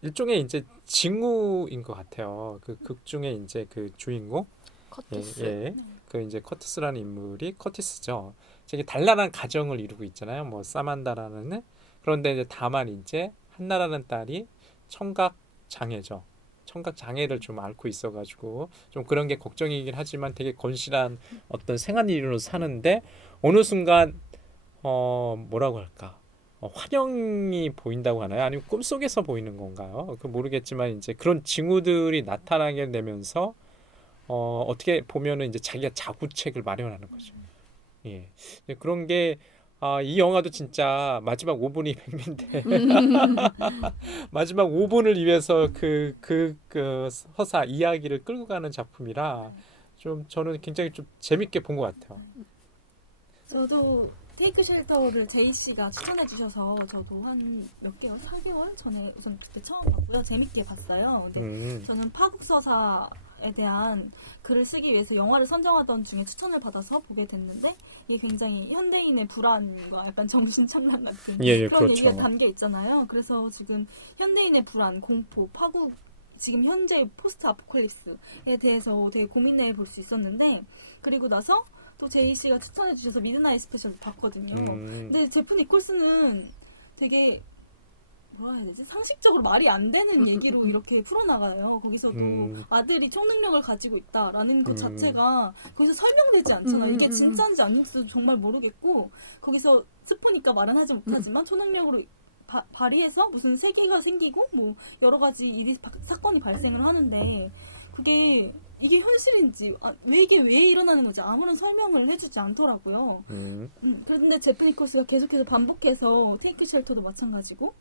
일종의 이제 징후인 것 같아요. 그 극 중에 이제 그 주인공 커티스. 그 이제 커티스라는 인물이 커티스죠. 되게 단란한 가정을 이루고 있잖아요. 뭐 사만다라는 그런데 이제 다만 이제 한나라는 딸이 청각 장애죠. 청각 장애를 좀 앓고 있어가지고 좀 그런 게 걱정이긴 하지만 되게 건실한 어떤 생활인으로 사는데 어느 순간 뭐라고 할까? 환영이 보인다고 하나요? 아니면 꿈속에서 보이는 건가요? 그 모르겠지만 이제 그런 징후들이 나타나게 되면서 어떻게 보면은 이제 자기가 자구책을 마련하는 거죠. 예. 그런 게 이 영화도 진짜 마지막 5분이 백미인데 마지막 5분을 위해서 그 서사 이야기를 끌고 가는 작품이라 좀 저는 굉장히 좀 재밌게 본 것 같아요. 저도 테이크 쉘터를 제이 씨가 추천해 주셔서 저도 한 몇 개월, 4개월 전에 우선 그때 처음 봤고요. 재밌게 봤어요. 근데 저는 파국 서사에 대한 글을 쓰기 위해서 영화를 선정하던 중에 추천을 받아서 보게 됐는데 이게 굉장히 현대인의 불안과 약간 정신착란 같은 그런 그렇죠. 얘기가 담겨 있잖아요. 그래서 지금 현대인의 불안, 공포, 파국 지금 현재 포스트 아포칼립스에 대해서 되게 고민해 볼 수 있었는데 그리고 나서 또 제이 씨가 추천해 주셔서 미드나잇 스페셜 봤거든요. 근데 제프 니콜스는 되게 뭐라 해야 되지? 상식적으로 말이 안 되는 얘기로 이렇게 풀어나가요. 거기서도 아들이 초능력을 가지고 있다라는 것 자체가 거기서 설명되지 않잖아요. 이게 진짜인지 아닌지도 정말 모르겠고 거기서 스포니까 말은 하지 못하지만 초능력으로 발휘해서 무슨 세계가 생기고 뭐 여러 가지 사건이 발생을 하는데 그게 이게 현실인지 왜 이게 왜 일어나는 건지 아무런 설명을 해주지 않더라고요. 그런데 제프 니콜스가 계속해서 반복해서 테이크 쉘터도 마찬가지고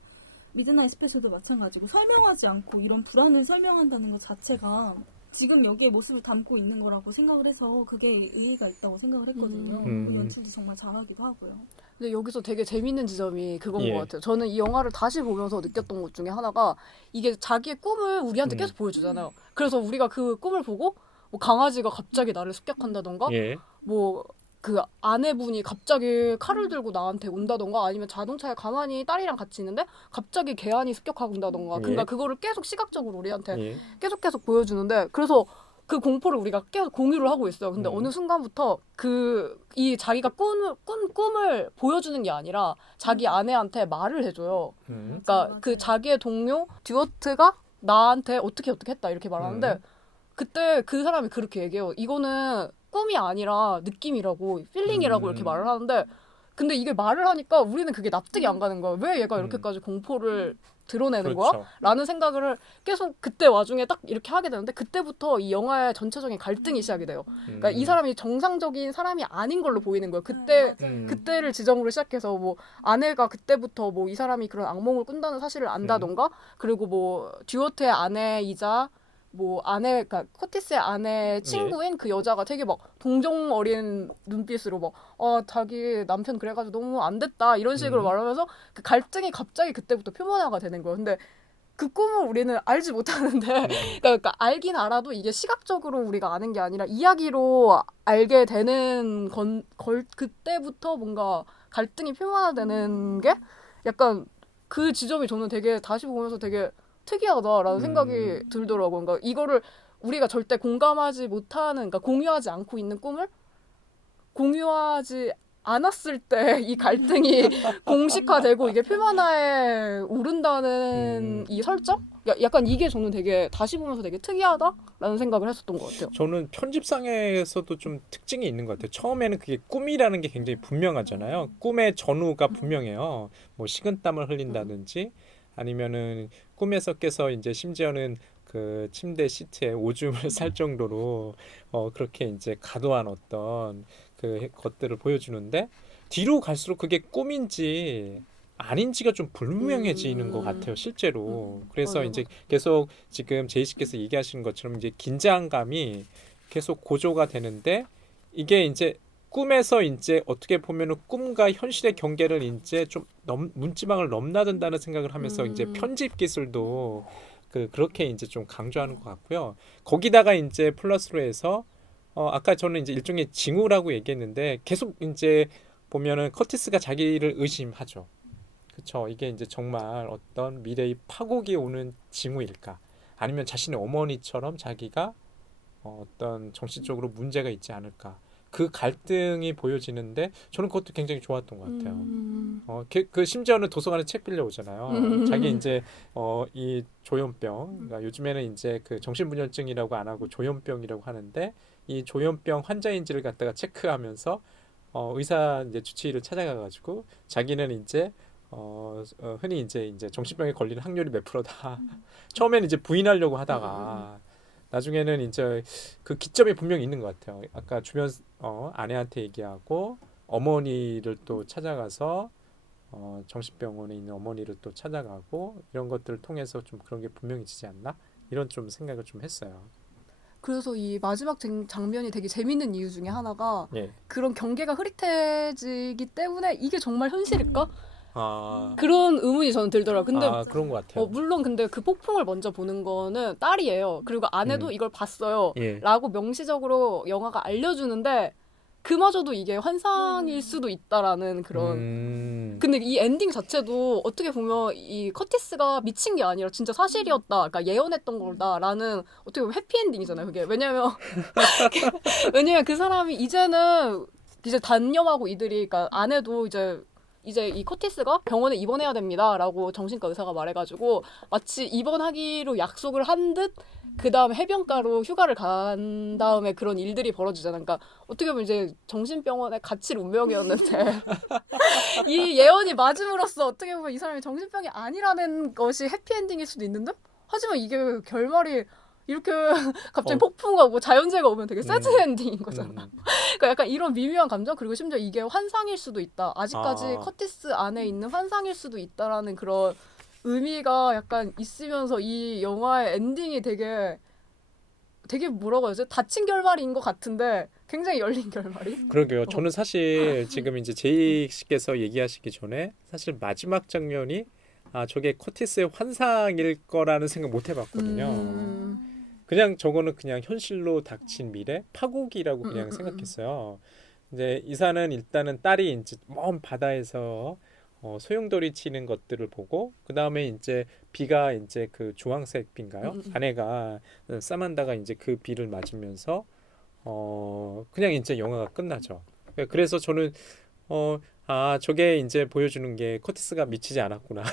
미드나잇 스페셜도 마찬가지고 설명하지 않고 이런 불안을 설명한다는 것 자체가 지금 여기에 모습을 담고 있는 거라고 생각을 해서 그게 의의가 있다고 생각을 했거든요. 그리고 연출도 정말 잘하기도 하고요. 근데 여기서 되게 재밌는 지점이 그건 예. 것 같아요. 저는 이 영화를 다시 보면서 느꼈던 것 중에 하나가 이게 자기의 꿈을 우리한테 계속 보여주잖아요. 그래서 우리가 그 꿈을 보고 뭐 강아지가 갑자기 나를 습격한다던가 예. 뭐 그 아내분이 갑자기 칼을 들고 나한테 온다던가 아니면 자동차에 가만히 딸이랑 같이 있는데 갑자기 개안이 습격하고 온다던가 예. 그러니까 그거를 계속 시각적으로 우리한테 예. 계속 보여주는데 그래서 그 공포를 우리가 계속 공유를 하고 있어요. 근데 어느 순간부터 이 자기가 꿈을 보여주는 게 아니라 자기 아내한테 말을 해줘요. 그러니까 맞아요. 그 자기의 동료 듀어트가 나한테 어떻게 했다 이렇게 말하는데 그때 그 사람이 그렇게 얘기해요. 이거는 꿈이 아니라 느낌이라고 필링이라고 이렇게 말을 하는데 근데 이게 말을 하니까 우리는 그게 납득이 안 가는 거야. 왜 얘가 이렇게까지 공포를 드러내는 거야? 그렇죠. 라는 생각을 계속 그때 와중에 딱 이렇게 하게 되는데 그때부터 이 영화의 전체적인 갈등이 시작이 돼요. 그러니까 이 사람이 정상적인 사람이 아닌 걸로 보이는 거예요. 그때를 지점으로 시작해서 뭐 아내가 그때부터 뭐 이 사람이 그런 악몽을 꾼다는 사실을 안다던가 그리고 뭐 듀어트의 아내이자 뭐 아내, 그러니까 커티스의 아내 친구인 그 여자가 되게 막 동정 어린 눈빛으로 막 자기 남편 그래가지고 너무 안 됐다 이런 식으로 말하면서 그 갈등이 갑자기 그때부터 표면화가 되는 거예요. 근데 그 꿈을 우리는 알지 못하는데 그러니까 알긴 알아도 이게 시각적으로 우리가 아는 게 아니라 이야기로 알게 되는 그때부터 뭔가 갈등이 표면화되는 게 약간 그 지점이 저는 되게 다시 보면서 되게 특이하다라는 생각이 들더라고요. 그러니까 이거를 우리가 절대 공감하지 못하는, 그러니까 공유하지 않고 있는 꿈을 공유하지 않았을 때 이 갈등이 공식화되고 이게 표면화에 오른다는 이 설정? 약간 이게 저는 되게 다시 보면서 되게 특이하다라는 생각을 했었던 것 같아요. 저는 편집상에서도 좀 특징이 있는 것 같아요. 처음에는 그게 꿈이라는 게 굉장히 분명하잖아요. 꿈의 전후가 분명해요. 뭐 식은땀을 흘린다든지 아니면은 꿈에서 깨서 이제 심지어는 그 침대 시트에 오줌을 쌀 정도로 그렇게 이제 과도한 어떤 그 것들을 보여주는데 뒤로 갈수록 그게 꿈인지 아닌지가 좀 불분명해지는 것 같아요, 실제로. 그래서 맞아요. 이제 계속 지금 제이 씨께서 얘기하시는 것처럼 이제 긴장감이 계속 고조가 되는데 이게 이제 꿈에서 이제 어떻게 보면은 꿈과 현실의 경계를 이제 좀 문지방을 넘나든다는 생각을 하면서 이제 편집 기술도 그렇게 이제 좀 강조하는 것 같고요. 거기다가 이제 플러스로 해서 아까 저는 이제 일종의 징후라고 얘기했는데 계속 이제 보면은 커티스가 자기를 의심하죠. 그렇죠. 이게 이제 정말 어떤 미래의 파국이 오는 징후일까? 아니면 자신의 어머니처럼 자기가 어떤 정신적으로 문제가 있지 않을까? 그 갈등이 보여지는데 저는 그것도 굉장히 좋았던 것 같아요. 그 심지어는 도서관에 책 빌려오잖아요. 자기 이제 이 조현병, 그러니까 요즘에는 이제 그 정신분열증이라고 안 하고 조현병이라고 하는데 이 조현병 환자인지를 갖다가 체크하면서 의사 이제 주치의를 찾아가가지고 자기는 이제 흔히 이제 정신병에 걸리는 확률이 몇 프로다. 처음에는 이제 부인하려고 하다가. 나중에는 이제 그 기점이 분명히 있는 것 같아요. 아까 주변 아내한테 얘기하고 어머니를 또 찾아가서 정신병원에 있는 어머니를 또 찾아가고 이런 것들을 통해서 좀 그런 게 분명해지지 않나? 이런 좀 생각을 좀 했어요. 그래서 이 마지막 장면이 되게 재밌는 이유 중에 하나가 예. 그런 경계가 흐릿해지기 때문에 이게 정말 현실일까? 아, 그런 의문이 저는 들더라고요. 근데 그런 것 같아요. 물론 근데 그 폭풍을 먼저 보는 거는 딸이에요. 그리고 아내도 이걸 봤어요. 예. 라고 명시적으로 영화가 알려주는데 그마저도 이게 환상일 수도 있다라는 그런 근데 이 엔딩 자체도 어떻게 보면 이 커티스가 미친 게 아니라 진짜 사실이었다. 그러니까 예언했던 거다라는 어떻게 보면 해피엔딩이잖아요. 그게 왜냐면 그 사람이 이제는 이제 단념하고 이들이 그러니까 아내도 이제 이 커티스가 병원에 입원해야 됩니다라고 정신과 의사가 말해가지고 마치 입원하기로 약속을 한 듯 그 다음에 해변가로 휴가를 간 다음에 그런 일들이 벌어지잖아. 그러니까 어떻게 보면 이제 정신병원에 갇힐 운명이었는데 이 예언이 맞음으로써 어떻게 보면 이 사람이 정신병이 아니라는 것이 해피엔딩일 수도 있는데 하지만 이게 결말이 이렇게 갑자기 어. 폭풍하고 뭐 자연재해가 오면 되게 새드 엔딩인 거잖아. 음. 그러니까 약간 이런 미묘한 감정 그리고 심지어 이게 환상일 수도 있다. 아직까지 아. 커티스 안에 있는 환상일 수도 있다라는 그런 의미가 약간 있으면서 이 영화의 엔딩이 되게 뭐라고 해야지? 닫힌 결말인 것 같은데 굉장히 열린 결말이. 그러게요. 저는 사실 지금 이제 제이 씨께서 얘기하시기 전에 사실 마지막 장면이 저게 커티스의 환상일 거라는 생각 못 해봤거든요. 그냥 저거는 그냥 현실로 닥친 미래 파국이라고 그냥 생각했어요. 이제 이사는 일단은 딸이 이제 먼 바다에서 소용돌이 치는 것들을 보고 그 다음에 이제 비가 이제 그 주황색 비인가요? 아내가 사만다가 이제 그 비를 맞으면서 그냥 이제 영화가 끝나죠. 그래서 저는 저게 이제 보여주는 게 커티스가 미치지 않았구나.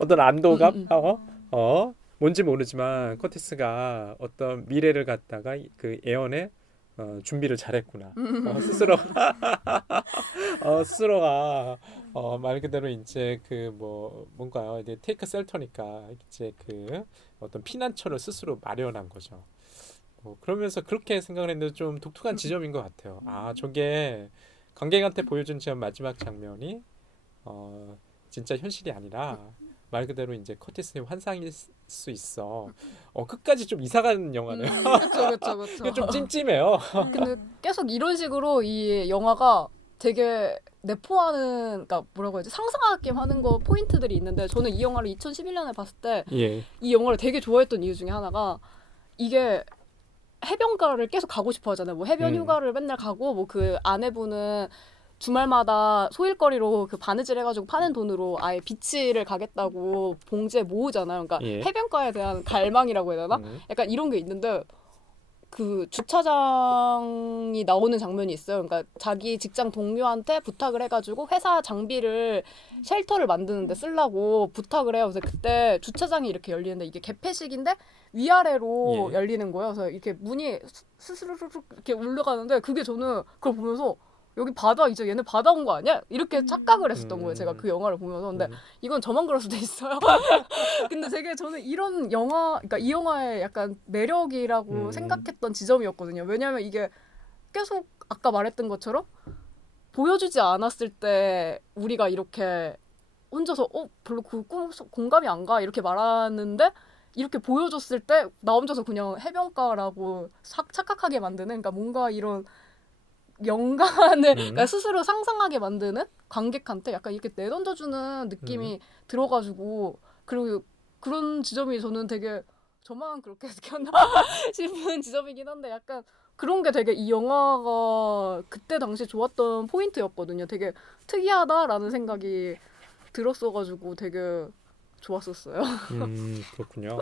어떤 안도감, 뭔지 모르지만 커티스가 어떤 미래를 갖다가 그 예언에 준비를 잘했구나. 스스로가 말 그대로 이제 그 뭔가요? 이제 테이크 셀터니까 이제 그 어떤 피난처를 스스로 마련한 거죠. 그러면서 그렇게 생각을 했는데 좀 독특한 지점인 것 같아요. 저게 관객한테 보여준 지 마지막 장면이 진짜 현실이 아니라 말 그대로 이제 커티스의 환상일 수 있어. 끝까지 좀 이상한 영화네요. 그쵸. 이게 좀 찜찜해요. 근데 계속 이런 식으로 이 영화가 되게 내포하는, 그러니까 뭐라고 해야지, 상상하게 하는 거 포인트들이 있는데 저는 이 영화를 2011년에 봤을 때 이 영화를 되게 좋아했던 이유 중에 하나가 이게 해변가를 계속 가고 싶어 하잖아요. 뭐 해변 휴가를 맨날 가고 뭐 그 아내분은 주말마다 소일거리로 그 바느질 해가지고 파는 돈으로 아예 비치를 가겠다고 봉지에 모으잖아요. 그러니까 해변가에 대한 갈망이라고 해야 되나? 약간 이런 게 있는데 그 주차장이 나오는 장면이 있어요. 그러니까 자기 직장 동료한테 부탁을 해가지고 회사 장비를 쉘터를 만드는데 쓰려고 부탁을 해요. 그래서 그때 주차장이 이렇게 열리는데 이게 개폐식인데 위아래로 열리는 거예요. 그래서 이렇게 문이 스스르륵 이렇게 올라가는데 그게 저는 그걸 보면서 여기 바다 이제 얘네 바다 온 거 아니야? 이렇게 착각을 했었던 거예요. 제가 그 영화를 보면서. 근데 이건 저만 그럴 수도 있어요. 근데 되게 저는 이런 영화, 그러니까 이 영화의 약간 매력이라고 생각했던 지점이었거든요. 왜냐하면 이게 계속 아까 말했던 것처럼 보여주지 않았을 때 우리가 이렇게 혼자서 별로 그 공감이 안 가 이렇게 말하는데 이렇게 보여줬을 때 나 혼자서 그냥 해변가라고 착각하게 만드는, 그러니까 뭔가 이런 영감을 그러니까 스스로 상상하게 만드는 관객한테 약간 이렇게 내던져주는 느낌이 들어가지고, 그리고 그런 지점이 저는 되게 저만 그렇게 느꼈나 싶은 지점이긴 한데 약간 그런 게 되게 이 영화가 그때 당시 좋았던 포인트였거든요. 되게 특이하다라는 생각이 들었어가지고 되게 좋았었어요. 그렇군요.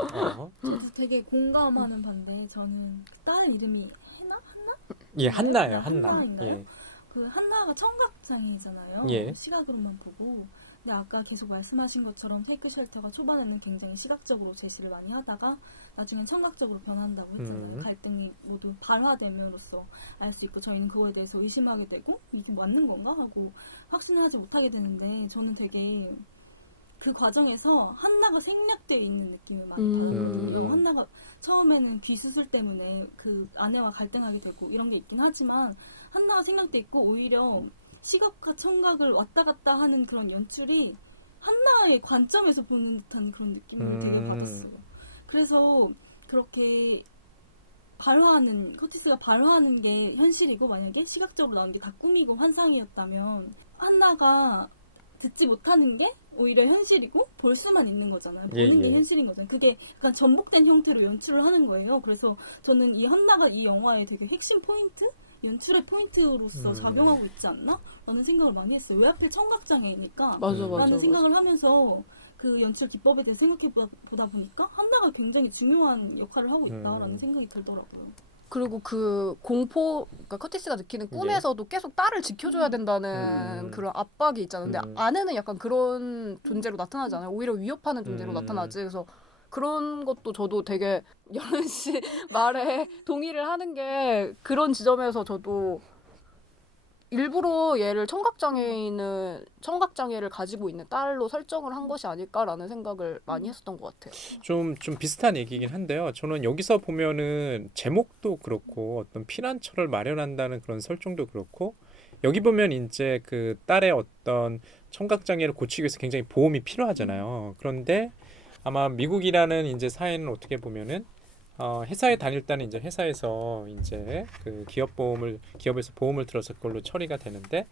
저도 되게 공감하는 반대. 저는 그 딸 이름이 한나예요. 한나. 한나인가요? 그 한나가 청각장애잖아요. 시각으로만 보고. 근데 아까 계속 말씀하신 것처럼 테이크 쉘터가 초반에는 굉장히 시각적으로 제시를 많이 하다가 나중엔 청각적으로 변한다고 했잖아요. 갈등이 모두 발화됨으로써 알 수 있고 저희는 그거에 대해서 의심하게 되고 이게 맞는 건가 하고 확신을 하지 못하게 되는데, 저는 되게 그 과정에서 한나가 생략되어 있는 느낌을 많이 받았거든요. 한나가 처음에는 귀 수술 때문에 그 아내와 갈등하게 되고 이런 게 있긴 하지만 한나가 생략돼 있고 오히려 시각과 청각을 왔다 갔다 하는 그런 연출이 한나의 관점에서 보는 듯한 그런 느낌을 되게 받았어요. 그래서 그렇게 커티스가 발화하는 게 현실이고 만약에 시각적으로 나온 게 다 꿈이고 환상이었다면 한나가 듣지 못하는 게 오히려 현실이고 볼 수만 있는 거잖아요. 보는 게 현실인 거잖아요. 그게 약간 전복된 형태로 연출을 하는 거예요. 그래서 저는 이 한나가 이 영화의 되게 핵심 포인트? 연출의 포인트로서 작용하고 있지 않나? 라는 생각을 많이 했어요. 왜 하필 청각장애니까? 라는 생각을 하면서 그 연출 기법에 대해 생각해 보다 보니까 한나가 굉장히 중요한 역할을 하고 있다라는 생각이 들더라고요. 그리고 그 공포, 그러니까 커티스가 느끼는 꿈에서도 계속 딸을 지켜줘야 된다는 그런 압박이 있잖아요. 근데 아내는 약간 그런 존재로 나타나지 않아요. 오히려 위협하는 존재로 나타나지. 그래서 그런 것도 저도 되게 여른 씨 말에 동의를 하는 게 그런 지점에서 저도 일부러 얘를 청각장애를 가지고 있는 딸로 설정을 한 것이 아닐까라는 생각을 많이 했었던 것 같아요. 좀 비슷한 얘기긴 한데요. 저는 여기서 보면은 제목도 그렇고 어떤 피난처를 마련한다는 그런 설정도 그렇고 여기 보면 이제 그 딸의 어떤 청각장애를 고치기 위해서 굉장히 보험이 필요하잖아요. 그런데 아마 미국이라는 이제 사회는 어떻게 보면은 회사에 다닐 때는 이제 회사에서 이제 그 기업에서 보험을 들어서 그걸로 처리가 되는데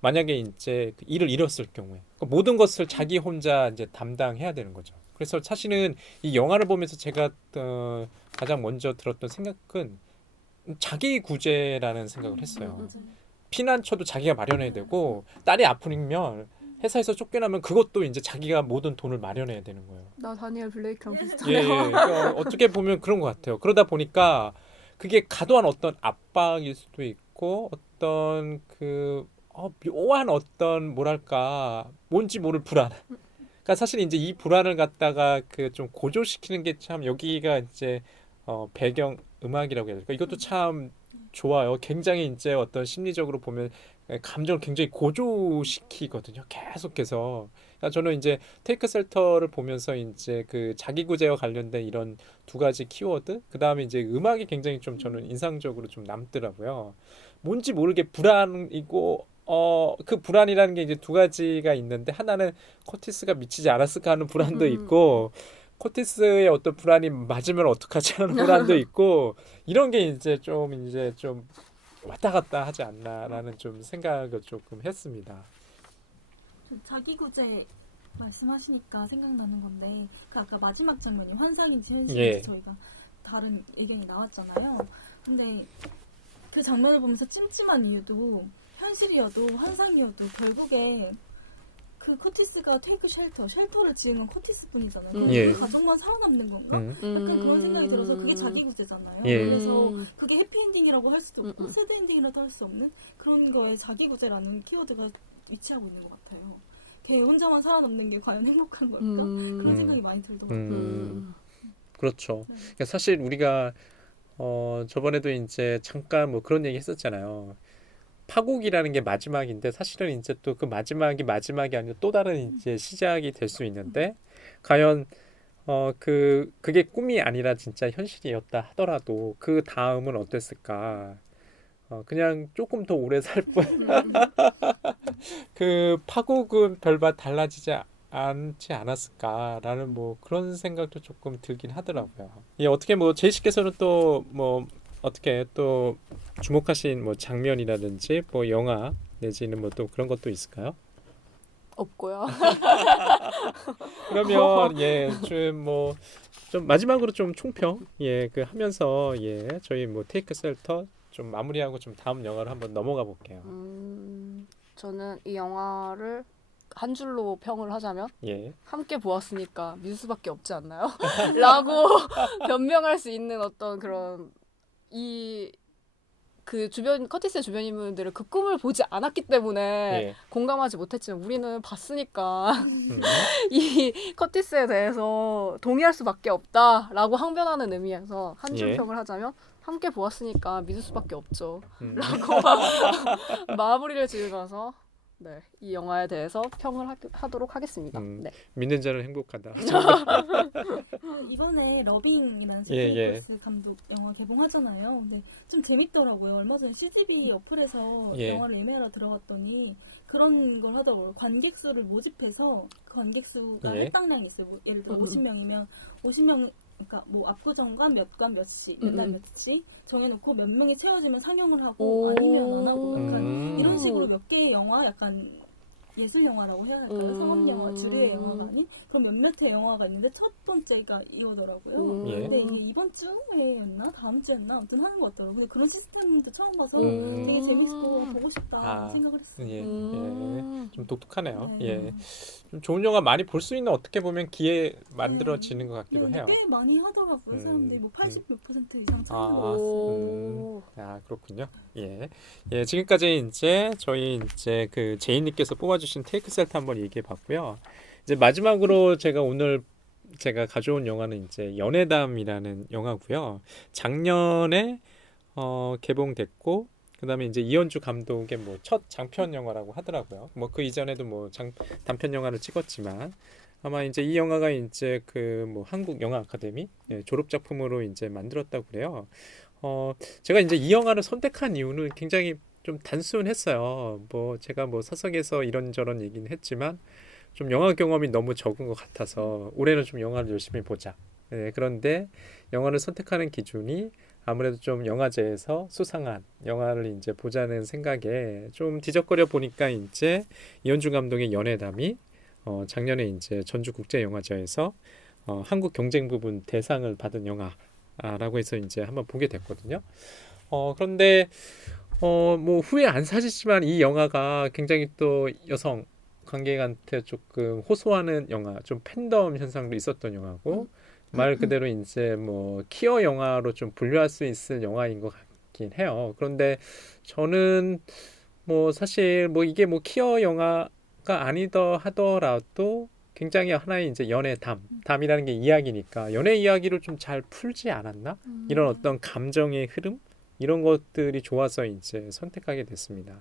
만약에 이제 그 일을 잃었을 경우에 그 모든 것을 자기 혼자 이제 담당해야 되는 거죠. 그래서 사실은 이 영화를 보면서 제가 가장 먼저 들었던 생각은 자기 구제라는 생각을 했어요. 맞아요. 피난처도 자기가 마련해야 되고 딸이 아프면 회사에서 쫓겨나면 그것도 이제 자기가 모든 돈을 마련해야 되는 거예요. 나 다니엘 블레이크랑 예, 비슷하네요. 그러니까 어떻게 보면 그런 것 같아요. 그러다 보니까 그게 과도한 어떤 압박일 수도 있고 어떤 그 묘한 어떤 뭐랄까 뭔지 모를 불안. 그러니까 사실 이제 이 불안을 갖다가 그 좀 고조시키는 게 참 여기가 이제 배경 음악이라고 해야 될까? 이것도 참 좋아요. 굉장히 이제 어떤 심리적으로 보면 감정을 굉장히 고조시키거든요. 계속해서. 그러니까 저는 이제 테이크 셀터를 보면서 이제 그 자기 구제와 관련된 이런 두 가지 키워드, 그 다음에 이제 음악이 굉장히 좀 저는 인상적으로 좀 남더라고요. 뭔지 모르게 불안이고 그 불안이라는 게 이제 두 가지가 있는데 하나는 커티스가 미치지 않았을까 하는 불안도 있고 코티스의 어떤 불안이 맞으면 어떡하지 하는 불안도 있고 이런 게 이제 좀 왔다 갔다 하지 않나라는 좀 생각을 조금 했습니다. 자기 구제 말씀하시니까 생각나는 건데 그 아까 마지막 장면이 환상인지 현실인지 예. 저희가 다른 의견이 나왔잖아요. 근데 그 장면을 보면서 찜찜한 이유도 현실이어도 환상이어도 결국에 그 코티스가 테이크 쉘터를 지은 건 코티스 뿐이잖아요. 그럼 예. 그 가족만 살아남는 건가? 약간 그런 생각이 들어서 그게 자기 구제잖아요. 예. 그래서 그게 해피엔딩이라고 할 수도 없고 음. 새드엔딩이라도 할 수 없는 그런 거에 자기 구제라는 키워드가 위치하고 있는 것 같아요. 걔 혼자만 살아남는 게 과연 행복한 걸까? 그런 생각이 많이 들더라고요. 그렇죠. 네. 그러니까 사실 우리가 저번에도 이제 잠깐 뭐 그런 얘기 했었잖아요. 파국이라는 게 마지막인데 사실은 이제 또 그 마지막이 아니라 또 다른 이제 시작이 될 수 있는데 과연 그게 꿈이 아니라 진짜 현실이었다 하더라도 그 다음은 어땠을까? 그냥 조금 더 오래 살 뿐. 그 파국은 별반 달라지지 않지 않았을까라는 뭐 그런 생각도 조금 들긴 하더라고요. 예, 어떻게 뭐 제이 씨께서는 또 뭐 어떻게 또 주목하신 뭐 장면이라든지 뭐 영화 내지는 뭐 또 그런 것도 있을까요? 없고요. 그러면 예, 좀 마지막으로 좀 총평 그 하면서 저희 뭐 테이크 셀터 좀 마무리하고 좀 다음 영화로 한번 넘어가 볼게요. 저는 이 영화를 한 줄로 평을 하자면 예. 함께 보았으니까 믿을 수밖에 없지 않나요? 라고 변명할 수 있는 어떤 그런 그 주변 커티스의 주변 인물들을 그 꿈을 보지 않았기 때문에 예. 공감하지 못했지만 우리는 봤으니까 음. 이 커티스에 대해서 동의할 수밖에 없다라고 항변하는 의미에서 한 줄 예. 평을 하자면 함께 보았으니까 믿을 수밖에 없죠. 음. 라고 마무리를 지으면서 네, 이 영화에 대해서 평을 하도록 하겠습니다. 네. 믿는 자는 행복하다. 이번에 러빙이라는 예, 예. 제이크니콜스 감독 영화 개봉하잖아요. 근데 좀 재밌더라고요. 얼마 전에 CGV 어플에서 예. 영화를 예매하러 들어갔더니 그런 걸 하더라고요. 관객 수를 모집해서 그 관객 수가 예. 할당량이 있어요. 뭐 예를 들어 50명이면 50명 그러니까 뭐 압구정관 몇 관 몇 시, 몇날 몇 시 정해놓고 몇 명이 채워지면 상영을 하고 아니면 안 하고 약간 이런 식으로 몇 개의 영화 약간 예술 영화라고 해야 할까요? 상업 영화, 주류의 영화가 아닌 그런 몇몇의 영화가 있는데 첫 번째가 이거더라고요. 예. 근데 이게 이번 주에였나 다음 주였나 아무튼 하는 것 같더라고요. 근데 그런 시스템도 처음 봐서 음. 되게 재밌고 보고 싶다 아, 생각을 했어요. 예. 음. 좀 독특하네요. 네. 예. 좀 좋은 영화 많이 볼 수 있는 어떻게 보면 기회 만들어지는 것 같기도 근데 해요. 꽤 많이 하더라고요. 사람들이 뭐 80 몇 % 이상 아, 찾는 거 봤어요. 오. 그렇군요. 예. 예, 지금까지 이제 저희 이제 그 제이님께서 뽑아주신 테이크 셀트 한번 얘기해 봤고요. 이제 마지막으로 제가 가져온 영화는 이제 연애담이라는 영화고요. 작년에 개봉됐고 그다음에 이제 이현주 감독의 뭐 첫 장편 영화라고 하더라고요. 뭐 그 이전에도 뭐 단편 영화를 찍었지만 아마 이제 이 영화가 이제 그 뭐 한국 영화 아카데미 졸업 작품으로 이제 만들었다고 그래요. 제가 이제 이 영화를 선택한 이유는 굉장히 좀 단순했어요. 뭐 제가 뭐 사석에서 이런저런 얘기는 했지만 좀 영화 경험이 너무 적은 것 같아서 올해는 좀 영화를 열심히 보자. 그런데 영화를 선택하는 기준이 아무래도 좀 영화제에서 수상한 영화를 이제 보자는 생각에 좀 뒤적거려 보니까 이제 이현주 감독의 연애담이 작년에 이제 전주국제영화제에서 한국 경쟁 부분 대상을 받은 영화라고 해서 이제 한번 보게 됐거든요. 그런데 뭐 후회 안 사지지만 이 영화가 굉장히 또 여성 관객한테 조금 호소하는 영화, 좀 팬덤 현상도 있었던 영화고 말 그대로 이제 뭐 키어 영화로 좀 분류할 수 있을 영화인 것 같긴 해요. 그런데 저는 뭐 사실 뭐 이게 뭐 키어 영화가 아니다 하더라도 굉장히 하나의 이제 담이라는 게 이야기니까 연애 이야기를 좀 잘 풀지 않았나? 이런 어떤 감정의 흐름 이런 것들이 좋아서 이제 선택하게 됐습니다.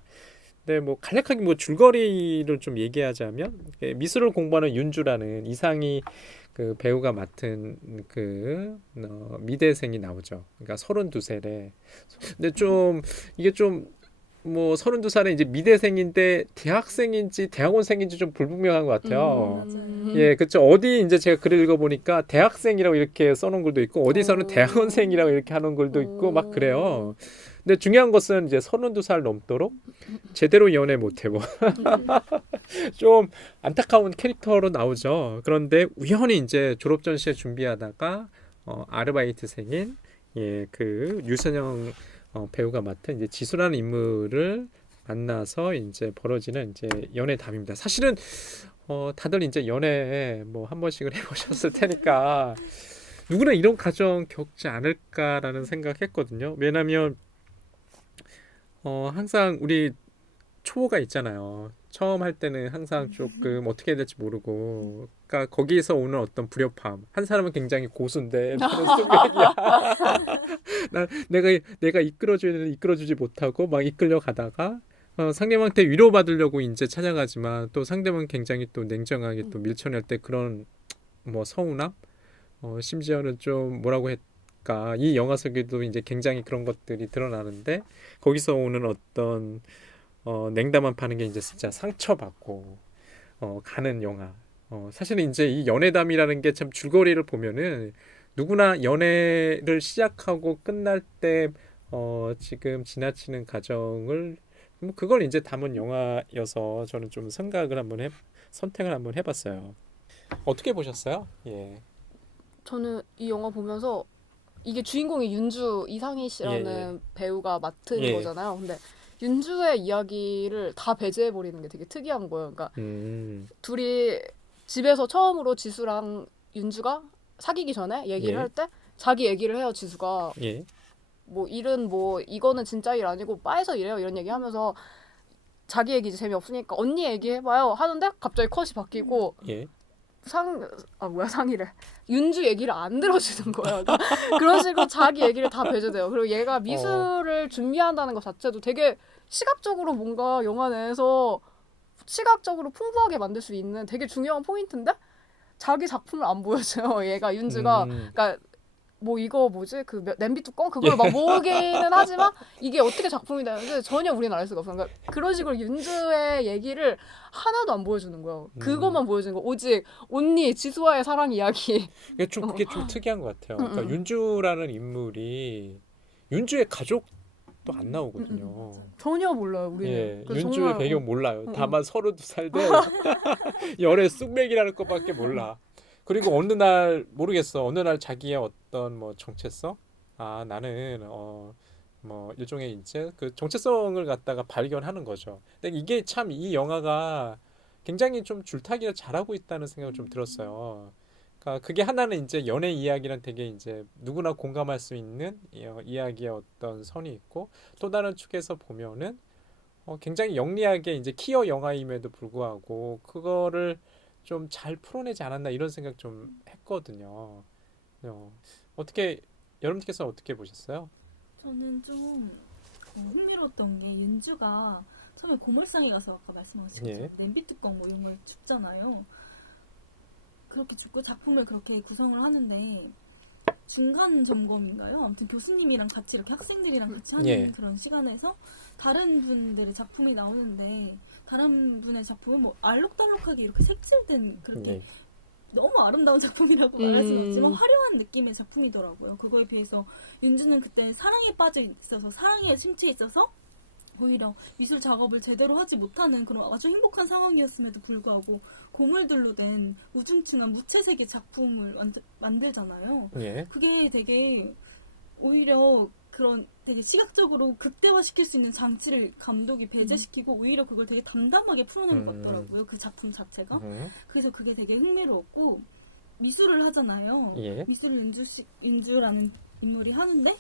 근데 뭐 간략하게 뭐 줄거리를 좀 얘기하자면 미술을 공부하는 윤주라는 이상희 그 배우가 맡은 그 미대생이 나오죠. 그러니까 32살에. 근데 좀 이게 좀 뭐 32살에 이제 미대생인데 대학생인지 대학원생인지 좀 불분명한 것 같아요. 예, 그쵸. 어디 이제 제가 글을 읽어보니까 대학생이라고 이렇게 써놓은 글도 있고 어디서는 대학원생이라고 이렇게 하는 글도 있고 막 그래요. 근데 중요한 것은 이제 32살 넘도록 제대로 연애 못 해보. 좀 안타까운 캐릭터로 나오죠. 그런데 우연히 이제 졸업 전시회 준비하다가 아르바이트생인 그 유선영 배우가 맡은 이제 지수라는 인물을 만나서 이제 벌어지는 이제 연애담입니다. 사실은 다들 이제 연애 뭐 한 번씩은 해보셨을 테니까 누구나 이런 과정 겪지 않을까라는 생각했거든요. 왜냐하면 항상 우리 초보가 있잖아요. 처음 할 때는 항상 조금 어떻게 해야 될지 모르고, 그러니까 거기에서 오는 어떤 불협함. 한 사람은 굉장히 고수인데 나는 쑥맥이야. 난 내가 이끌어줘야 되는데 이끌어주지 못하고 막 이끌려 가다가 상대방한테 위로받으려고 이제 찾아가지만 또 상대방 굉장히 또 냉정하게 또 밀쳐낼 때 그런 뭐 서운함, 심지어는 좀 뭐라고 할까 이 영화 속에도 이제 굉장히 그런 것들이 드러나는데 거기서 오는 어떤 냉담한 반응에 이제 진짜 상처받고 가는 영화. 사실은 이제 이 연애담이라는 게 참 줄거리를 보면은 누구나 연애를 시작하고 끝날 때 지금 지나치는 과정을 뭐 그걸 이제 담은 영화여서 저는 좀 선택을 한번 해봤어요. 어떻게 보셨어요? 예. 저는 이 영화 보면서 이게 주인공이 윤주 이상희 씨라는 배우가 맡은 예. 거잖아요. 근데 윤주의 이야기를 다 배제해 버리는 게 되게 특이한 거예요. 그러니까 둘이 집에서 처음으로 지수랑 윤주가 사귀기 전에 얘기를 예. 할 때 자기 얘기를 해요. 지수가 예. 뭐 일은 뭐 이거는 진짜 일 아니고 바에서 일해요 이런 얘기하면서 자기 얘기 이제 재미없으니까 언니 얘기해봐요 하는데 갑자기 컷이 바뀌고 예. 상이래. 윤주 얘기를 안 들어주는 거예요. 그러니까 그런 식으로 자기 얘기를 다 배제돼요. 그리고 얘가 미술을 준비한다는 것 자체도 되게 시각적으로 뭔가 영화 내에서 시각적으로 풍부하게 만들 수 있는 되게 중요한 포인트인데 자기 작품을 안 보여줘요. 얘가 윤주가 그러니까 뭐 이거 뭐지 그 냄비 뚜껑 그걸 막 모으기는 하지만 이게 어떻게 작품이 되는지 전혀 우리는 알 수가 없어요. 그러니까 그런 식으로 윤주의 얘기를 하나도 안 보여주는 거예요. 그것만 보여주는 거. 오직 언니 지수와의 사랑 이야기. 그게 좀 특이한 것 같아요. 그러니까 윤주라는 인물이 윤주의 가족도 안 나오거든요. 전혀 몰라요 우리는. 예, 그래서 윤주의 정말, 배경 몰라요. 다만 32살 돼 열애 쑥맥이라는 것밖에 몰라. 그리고 어느 날 모르겠어. 어느 날 자기의 어떤 뭐 정체성? 나는 뭐 일종의 이제 그 정체성을 갖다가 발견하는 거죠. 근데 이게 참 이 영화가 굉장히 좀 줄타기를 잘하고 있다는 생각을 좀 들었어요. 그러니까 그게 하나는 이제 연애 이야기랑 되게 이제 누구나 공감할 수 있는 이야기의 어떤 선이 있고 또 다른 축에서 보면은 굉장히 영리하게 이제 키어 영화임에도 불구하고 그거를 좀 잘 풀어내지 않았나 이런 생각 좀 했거든요. 어떻게 여러분께서 어떻게 보셨어요? 저는 좀 흥미로웠던 게 윤주가 처음에 고물상에 가서 아까 말씀하신 예. 것처럼 냄비 뚜껑 뭐 이런 걸 줍잖아요. 그렇게 줍고 작품을 그렇게 구성을 하는데 중간 점검인가요? 아무튼 교수님이랑 같이 이렇게 학생들이랑 같이 하는 예. 그런 시간에서 다른 분들의 작품이 나오는데 다른 분의 작품은 뭐 알록달록하게 이렇게 색칠된 그렇게 예. 너무 아름다운 작품이라고 말할 수는 없지만 음. 화려한 느낌의 작품이더라고요. 그거에 비해서 윤주는 그때 사랑에 빠져 있어서 사랑에 심취해 있어서 오히려 미술 작업을 제대로 하지 못하는 그런 아주 행복한 상황이었음에도 불구하고 고물들로 된 우중충한 무채색의 작품을 만들잖아요. 예. 그게 되게 오히려 그런 되게 시각적으로 극대화시킬 수 있는 장치를 감독이 배제시키고 오히려 그걸 되게 담담하게 풀어낸 것 같더라고요. 그 작품 자체가. 그래서 그게 되게 흥미로웠고 미술을 하잖아요. 예. 미술을 윤주라는 인물이 하는데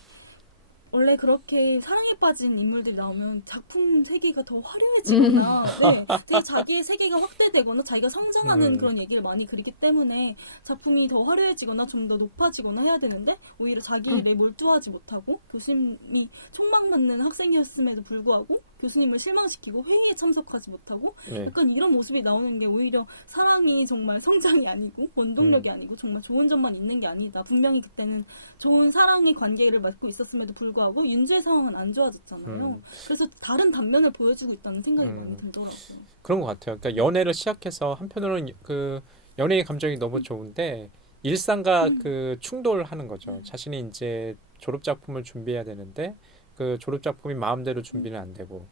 원래 그렇게 사랑에 빠진 인물들이 나오면 작품 세계가 더 화려해지거나 네, 되게 자기의 세계가 확대되거나 자기가 성장하는 그런 얘기를 많이 그리기 때문에 작품이 더 화려해지거나 좀 더 높아지거나 해야 되는데 오히려 자기 일에 몰두하지 못하고 교수님이 촉망받는 학생이었음에도 불구하고 교수님을 실망시키고 회의에 참석하지 못하고 예. 약간 이런 모습이 나오는 게 오히려 사랑이 정말 성장이 아니고 원동력이 아니고 정말 좋은 점만 있는 게 아니다. 분명히 그때는 좋은 사랑의 관계를 맺고 있었음에도 불구하고 윤주의 상황은 안 좋아졌잖아요. 그래서 다른 단면을 보여주고 있다는 생각이 많이 들더라고요. 그런 것 같아요. 그러니까 연애를 시작해서 한편으로는 그 연애의 감정이 너무 좋은데 일상과 그 충돌하는 거죠. 자신이 이제 졸업 작품을 준비해야 되는데 그 졸업 작품이 마음대로 준비는 안 되고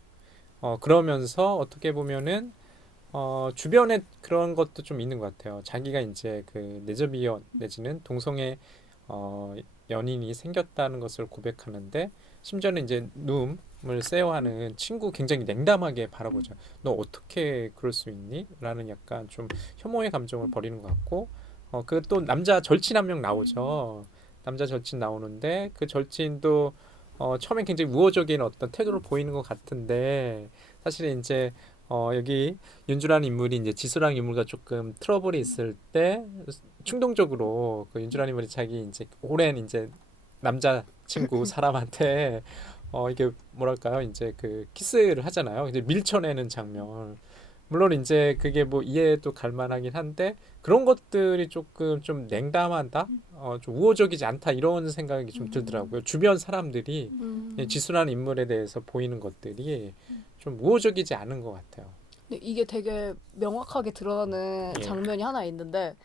그러면서 어떻게 보면은 주변에 그런 것도 좀 있는 것 같아요. 자기가 이제 그 레즈비언 내지는 동성애 연인이 생겼다는 것을 고백하는데 심지어는 이제 룸을 쉐어하는 친구 굉장히 냉담하게 바라보죠. 너 어떻게 그럴 수 있니? 라는 약간 좀 혐오의 감정을 버리는 것 같고 그 또 남자 절친 한 명 나오죠. 남자 절친 나오는데 그 절친도 처음엔 굉장히 우호적인 어떤 태도를 보이는 것 같은데 사실은 이제 여기 윤주라는 인물이 이제 지수라는 인물과 조금 트러블이 있을 때 충동적으로 그 윤주라는 인물이 자기 이제 오랜 이제 남자 친구 사람한테 이게 뭐랄까요 이제 그 키스를 하잖아요. 이제 밀쳐내는 장면. 물론 이제 그게 뭐 이해도 갈 만하긴 한데 그런 것들이 조금 좀 냉담하다, 좀 우호적이지 않다 이런 생각이 좀 들더라고요. 주변 사람들이 지수라는 인물에 대해서 보이는 것들이 좀 우호적이지 않은 것 같아요. 근데 이게 되게 명확하게 드러나는 예. 장면이 하나 있는데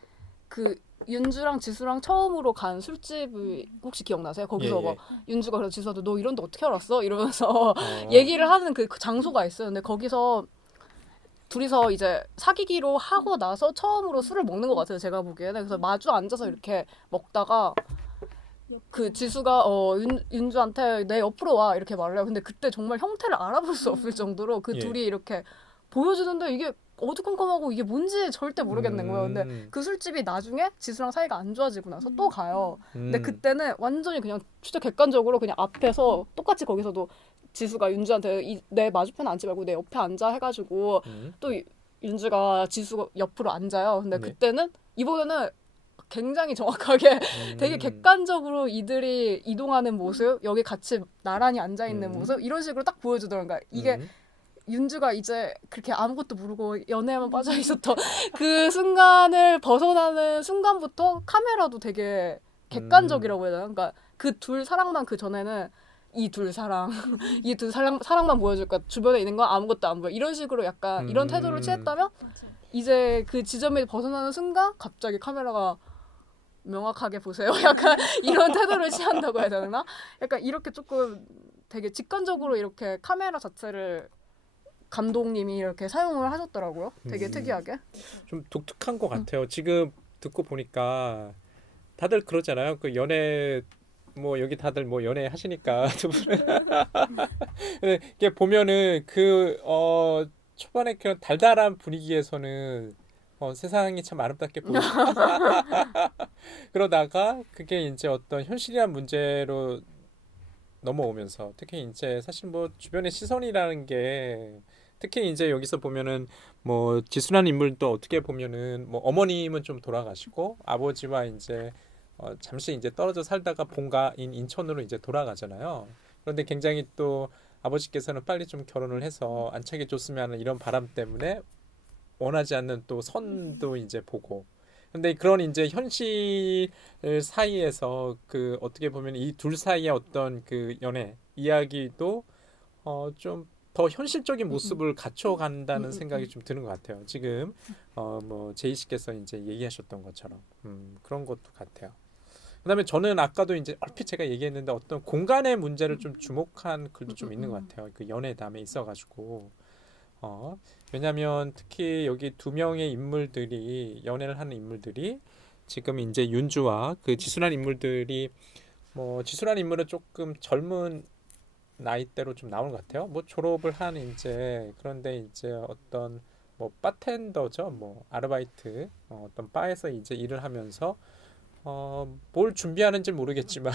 그 윤주랑 지수랑 처음으로 간 술집이 혹시 기억나세요? 거기서 막 윤주가 그래서 지수한테 너 이런데 어떻게 알았어? 이러면서 얘기를 하는 그 장소가 있어요. 근데 거기서 둘이서 이제 사귀기로 하고 나서 처음으로 술을 먹는 것 같아요. 제가 보기에는. 그래서 마주 앉아서 이렇게 먹다가 그 지수가 윤주한테 내 옆으로 와 이렇게 말을 해요. 근데 그때 정말 형태를 알아볼 수 없을 정도로 그 예. 둘이 이렇게 보여주는데 이게 어두컴컴하고 이게 뭔지 절대 모르겠는 거예요. 근데 그 술집이 나중에 지수랑 사이가 안 좋아지고 나서 또 가요. 근데 그때는 완전히 그냥 진짜 객관적으로 그냥 앞에서 똑같이 거기서도 지수가 윤주한테 내 마주편에 앉지 말고 내 옆에 앉아 해가지고 또 윤주가 지수 옆으로 앉아요. 근데 네. 그때는 이번에는 굉장히 정확하게 되게 객관적으로 이들이 이동하는 모습, 여기 같이 나란히 앉아 있는 모습 이런 식으로 딱 보여주더라고요. 그러니까 이게 윤주가 이제 그렇게 아무것도 모르고 연애에만 빠져 있었던 그 순간을 벗어나는 순간부터 카메라도 되게 객관적이라고 해야 되나? 그러니까 그 둘 사랑만 그 전에는 이 둘 사랑, 이 둘 사랑만 보여줄까? 주변에 있는 건 아무것도 안 보여. 이런 식으로 약간 이런 태도를 취했다면 이제 그 지점에 벗어나는 순간 갑자기 카메라가 명확하게 보세요. 약간 이런 태도를 취한다고 해야 되나? 약간 이렇게 조금 되게 직관적으로 이렇게 카메라 자체를 감독님이 이렇게 사용을 하셨더라고요. 되게 특이하게. 좀 독특한 것 같아요. 지금 듣고 보니까 다들 그러잖아요. 그 연애 뭐 여기 다들 뭐 연애 하시니까 두 분은 이게 보면은 그 초반에 그런 달달한 분위기에서는 세상이 참 아름답게 보이고 그러다가 그게 이제 어떤 현실이란 문제로 넘어오면서 특히 이제 사실 뭐 주변의 시선이라는 게 특히 이제 여기서 보면은 뭐 지수라는 인물도 어떻게 보면은 뭐 어머님은 좀 돌아가시고 아버지와 이제 잠시 이제 떨어져 살다가 본가인 인천으로 이제 돌아가잖아요. 그런데 굉장히 또 아버지께서는 빨리 좀 결혼을 해서 안착해 줬으면 하는 이런 바람 때문에 원하지 않는 또 선도 이제 보고. 근데 그런 이제 현실 사이에서 그 어떻게 보면 이 둘 사이의 어떤 그 연애 이야기도 좀 더 현실적인 모습을 갖춰간다는 생각이 좀 드는 것 같아요. 지금 뭐 제이 씨께서 이제 얘기하셨던 것처럼 그런 것도 같아요. 그다음에 저는 아까도 이제 얼핏 제가 얘기했는데 어떤 공간의 문제를 좀 주목한 글도 좀 있는 것 같아요. 그 연애담에 있어가지고 왜냐하면 특히 여기 두 명의 인물들이 연애를 하는 인물들이 지금 이제 윤주와 그 지수란 인물들이 뭐 지수란 인물은 조금 젊은 나이대로 좀 나오는 것 같아요. 뭐 졸업을 한 이제 그런데 이제 어떤 뭐 바텐더죠, 뭐 아르바이트 어떤 바에서 이제 일을 하면서 뭘 준비하는지 모르겠지만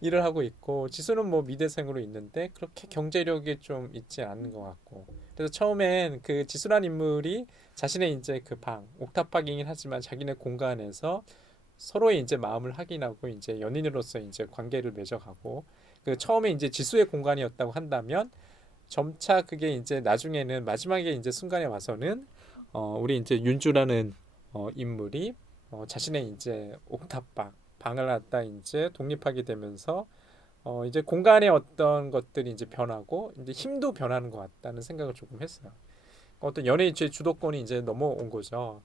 일을 하고 있고 지수는 뭐 미대생으로 있는데 그렇게 경제력이 좀 있지 않는 것 같고 그래서 처음엔 그 지수란 인물이 자신의 이제 그 방 옥탑방이긴 하지만 자기네 공간에서 서로의 이제 마음을 확인하고 이제 연인으로서 이제 관계를 맺어가고 그 처음에 이제 지수의 공간이었다고 한다면 점차 그게 이제 나중에는 마지막에 이제 순간에 와서는 우리 이제 윤주라는 인물이 자신의 이제 옥탑방 방을 갖다 이제 독립하게 되면서 이제 공간의 어떤 것들이 이제 변하고 이제 힘도 변하는 것 같다는 생각을 조금 했어요. 어떤 연예인 제 주도권이 이제 넘어온 거죠.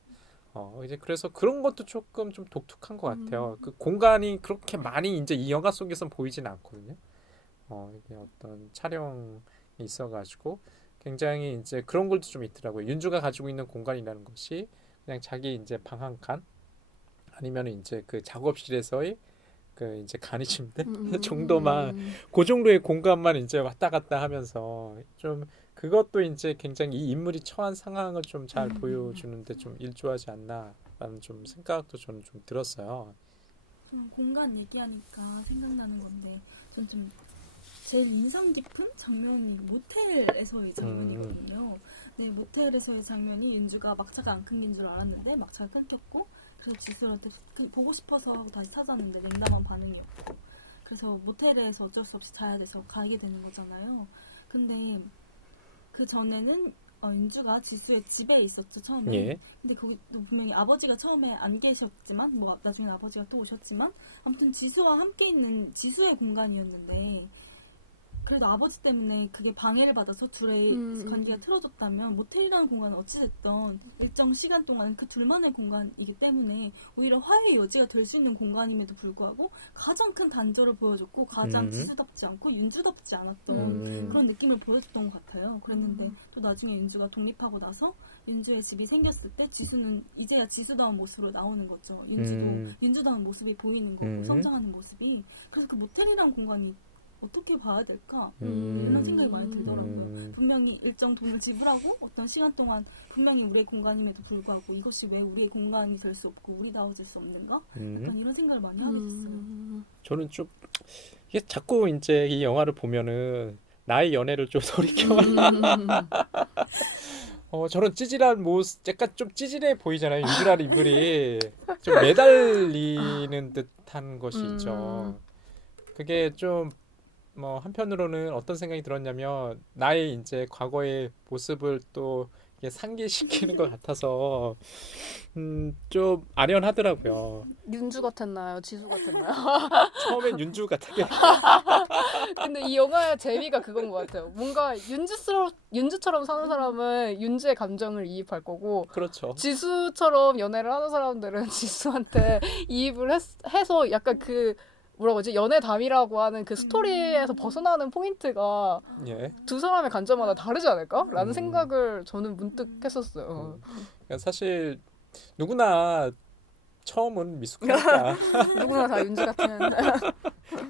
이제 그래서 그런 것도 조금 좀 독특한 것 같아요. 그 공간이 그렇게 많이 이제 이 영화 속에서 보이진 않거든요. 이게 어떤 촬영이 있어가지고 굉장히 이제 그런 것도 좀 있더라고요. 윤주가 가지고 있는 공간이라는 것이 그냥 자기 이제 방 한 칸 아니면 이제 그 작업실에서의 그 이제 간이 침대 정도만 그 정도의 공간만 이제 왔다 갔다 하면서 좀 그것도 이제 굉장히 이 인물이 처한 상황을 좀 잘 보여주는데 좀 일조하지 않나라는 좀 생각도 저는 좀 들었어요. 저는 공간 얘기하니까 생각나는 건데 전 좀 제일 인상 깊은 장면이 모텔에서의 장면이거든요. 네, 모텔에서의 장면이 윤주가 막차가 안 끊긴 줄 알았는데 막차가 끊겼고 그래서 지수한테 보고 싶어서 다시 찾았는데 냉담한 반응이었고 그래서 모텔에서 어쩔 수 없이 자야 돼서 가게 되는 거잖아요. 근데 그 전에는 윤주가 지수의 집에 있었죠 처음에. 예. 근데 거기도 분명히 아버지가 처음에 안 계셨지만 뭐 나중에 아버지가 또 오셨지만 아무튼 지수와 함께 있는 지수의 공간이었는데 그래도 아버지 때문에 그게 방해를 받아서 둘의 관계가 틀어졌다면 모텔이라는 공간은 어찌됐든 일정 시간 동안 그 둘만의 공간이기 때문에 오히려 화해의 여지가 될 수 있는 공간임에도 불구하고 가장 큰 단절을 보여줬고 가장 지수답지 않고 윤주답지 않았던 그런 느낌을 보여줬던 것 같아요. 그랬는데 또 나중에 윤주가 독립하고 나서 윤주의 집이 생겼을 때 지수는 이제야 지수다운 모습으로 나오는 거죠. 윤주도 윤주다운 모습이 보이는 거고 성장하는 모습이. 그래서 그 모텔이라는 공간이 어떻게 봐야 될까? 이런 생각이 많이 들더라고요. 분명히 일정 돈을 지불하고 어떤 시간 동안 분명히 우리의 공간임에도 불구하고 이것이 왜 우리의 공간이 될 수 없고 우리다워질 수 없는가? 약간 이런 생각을 많이 하게 됐어요. 저는 좀 이게 자꾸 이제 이 영화를 보면은 나의 연애를 좀 돌이켜 저런 찌질한 모습 약간 좀 찌질해 보이잖아요. 윤주라는 인물이 좀 매달리는 듯한 것이 있죠. 그게 좀 뭐 한편으로는 어떤 생각이 들었냐면 나의 이제 과거의 모습을 또 이게 상기시키는 것 같아서 좀 아련하더라고요. 윤주 같았나요? 지수 같았나요? 처음엔 윤주 같게 근데 이 영화의 재미가 그건 것 같아요. 뭔가 윤주처럼 사는 사람은 윤주의 감정을 이입할 거고 그렇죠. 지수처럼 연애를 하는 사람들은 지수한테 이입을 해서 약간 그 뭐라고 하지? 연애담이라고 하는 그 스토리에서 벗어나는 포인트가 예. 두 사람의 관점마다 다르지 않을까? 라는 생각을 저는 문득 했었어요. 그러니까 사실 누구나 처음은 미숙하니까 누구나 다 윤주 같으면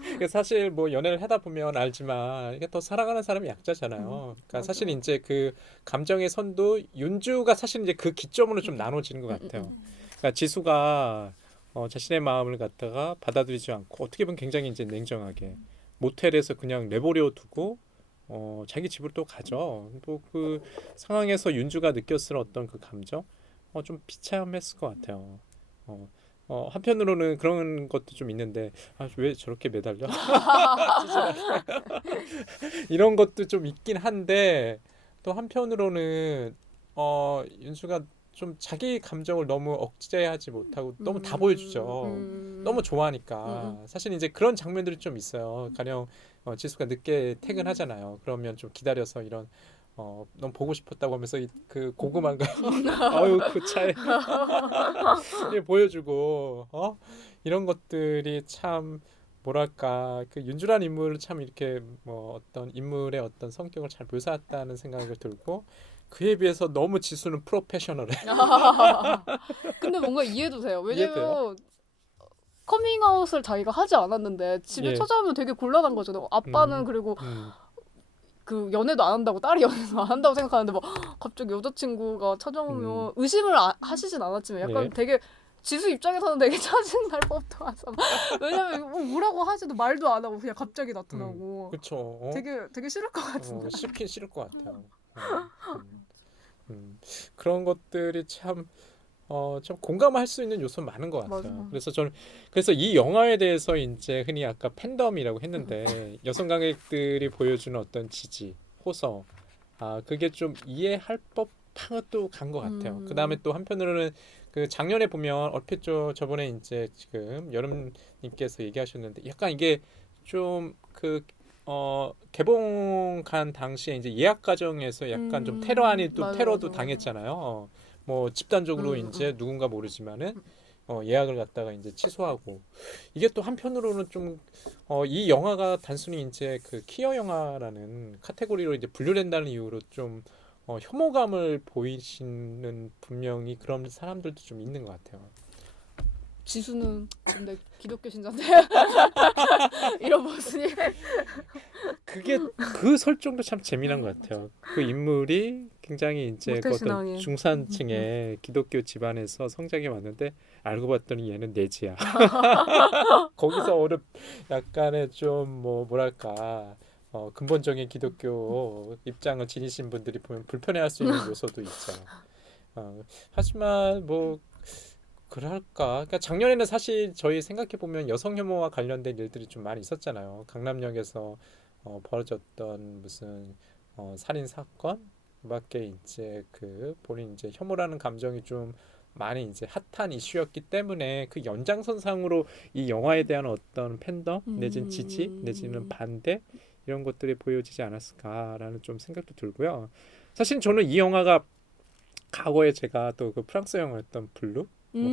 그러니까 사실 뭐 연애를 하다 보면 알지만 이게 더 사랑하는 사람이 약자잖아요. 그러니까 사실 이제 그 감정의 선도 윤주가 사실 이제 그 기점으로 좀 나눠지는 것 같아요. 그러니까 지수가 자신의 마음을 갖다가 받아들이지 않고 어떻게 보면 굉장히 이제 냉정하게 모텔에서 그냥 내버려 두고 자기 집으로 또 가죠. 또 그 상황에서 윤주가 느꼈을 어떤 그 감정 좀 비참했을 것 같아요. 한편으로는 그런 것도 좀 있는데 왜 저렇게 매달려? 이런 것도 좀 있긴 한데 또 한편으로는 윤수가 좀 자기 감정을 너무 억제하지 못하고 너무 다 보여주죠. 너무 좋아하니까 사실 이제 그런 장면들이 좀 있어요. 가령 지수가 늦게 퇴근하잖아요. 그러면 좀 기다려서 이런 너무 보고 싶었다고 하면서 그 고구마가 아유 그 차에 보여주고 이런 것들이 참 뭐랄까 그 윤주란 인물을 참 이렇게 뭐 어떤 인물의 어떤 성격을 잘 묘사했다는 생각이 들고 그에 비해서 너무 지수는 프로페셔널해. 근데 뭔가 이해도 돼요. 이해돼요? 왜냐면 커밍아웃을 자기가 하지 않았는데 집에 예. 찾아오면 되게 곤란한 거잖아요. 아빠는 그리고 그 연애도 안 한다고 딸이 연애도 안 한다고 생각하는데 뭐 갑자기 여자친구가 찾아오면 의심을 하시진 않았지만 약간 예. 되게 지수 입장에서는 되게 짜증 날 법도 하잖아. 왜냐면 뭐 뭐라고 하지도 말도 안 하고 그냥 갑자기 나타나고 그렇죠. 되게 싫을 것 같은데. 싫긴 싫을 것 같아요. 그런 것들이 참 공감할 수 있는 요소는 많은 것 같아요. 맞아. 그래서 저는 이 영화에 대해서 이제 흔히 아까 팬덤이라고 했는데 여성 관객들이 보여주는 어떤 지지, 호성, 그게 좀 이해할 법한 것도 간 것 같아요. 그 다음에 또 한편으로는 그 작년에 보면 얼핏 저번에 이제 지금 여름님께서 얘기하셨는데 약간 이게 좀 개봉한 당시에 이제 예약 과정에서 약간 좀 테러 아닌 또 맞아, 테러도 맞아. 당했잖아요. 뭐 집단적으로 이제 누군가 모르지만은 예약을 갖다가 이제 취소하고 이게 또 한편으로는 좀 이 영화가 단순히 이제 그 키어 영화라는 카테고리로 이제 분류된다는 이유로 좀 혐오감을 보이시는 분명히 그런 사람들도 좀 있는 것 같아요. 지수는 근데 기독교 신자인데 이런 모습이 그게 그 설정도 참 재미난 것 같아요. 그 인물이 굉장히 이제 그 어떤 모태신앙인. 중산층의 기독교 집안에서 성장해 왔는데 알고 봤더니 얘는 내지야. 거기서 오는 약간의 좀 뭐랄까 근본적인 기독교 입장을 지니신 분들이 보면 불편해할 수 있는 요소도 있죠. 하지만 뭐 그럴까? 그러니까 작년에는 사실 저희 생각해 보면 여성 혐오와 관련된 일들이 좀 많이 있었잖아요. 강남역에서 벌어졌던 무슨 살인 사건 밖에 이제 그 본인 이제 혐오라는 감정이 좀 많이 이제 핫한 이슈였기 때문에 그 연장선상으로 이 영화에 대한 어떤 팬덤 내지는 지지 내지는 반대 이런 것들이 보여지지 않았을까라는 좀 생각도 들고요. 사실 저는 이 영화가 과거에 제가 또 그 프랑스 영화였던 블루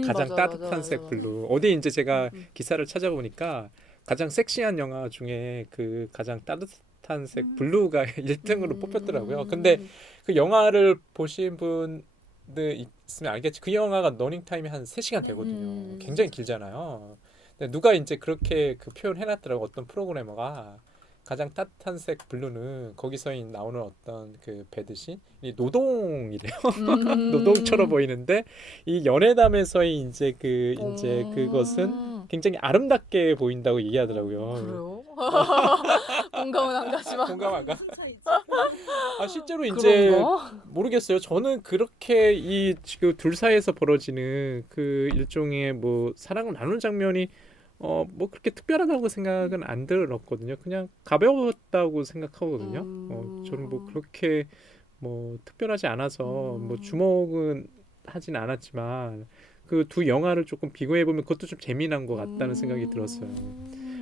가장 맞아, 따뜻한 맞아, 색 맞아. 블루 어디 이제 제가 기사를 찾아보니까 가장 섹시한 영화 중에 그 가장 따뜻한 색 블루가 1등으로 뽑혔더라고요. 근데 그 영화를 보신 분들 있으면 알겠지. 그 영화가 러닝 타임이 한 3시간 되거든요. 굉장히 길잖아요. 근데 누가 이제 그렇게 그 표현해놨더라고. 어떤 프로그래머가 가장 따뜻한 색 블루는 거기서 나오는 어떤 그 배드신 이 노동이래요. 노동처럼 보이는데 이 연애담에서의 이제 그것은 굉장히 아름답게 보인다고 얘기하더라고요. 그래요? 공감은 안 가지만 공감 안 가? 실제로 이제 그런가? 모르겠어요. 저는 그렇게 이 지금 둘 사이에서 벌어지는 그 일종의 뭐 사랑을 나누는 장면이 뭐 그렇게 특별하다고 생각은 안 들었거든요. 그냥 가벼웠다고 생각하거든요. 저는 뭐 그렇게 뭐 특별하지 않아서 뭐 주목은 하진 않았지만 그 두 영화를 조금 비교해 보면 그것도 좀 재미난 것 같다는 생각이 들었어요.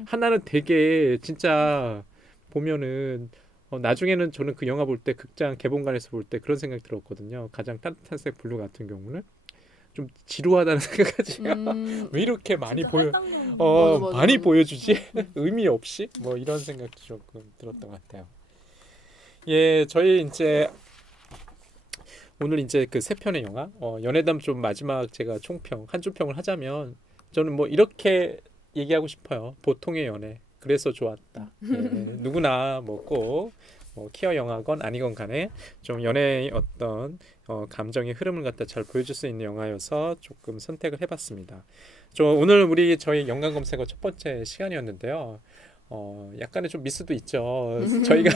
하나는 되게 진짜 보면은 나중에는 저는 그 영화 볼 때 극장 개봉관에서 볼 때 그런 생각이 들었거든요. 가장 따뜻한 색 블루 같은 경우는 좀 지루하다는 생각하지. 왜 이렇게 많이 맞아, 많이 맞아. 보여주지? 의미 없이? 뭐 이런 생각도 조금 들었던 것 같아요. 예, 저희 이제 오늘 이제 그 세 편의 영화 연애담 좀 마지막 제가 총평 한 줄평을 하자면 저는 뭐 이렇게 얘기하고 싶어요. 보통의 연애 그래서 좋았다. 예, 누구나 뭐 키어 영화건 아니건 간에 좀 연애의 어떤 감정의 흐름을 갖다 잘 보여줄 수 있는 영화여서 조금 선택을 해봤습니다. 오늘 저희 연관 검색어 첫 번째 시간이었는데요. 약간의 좀 미스도 있죠. 저희가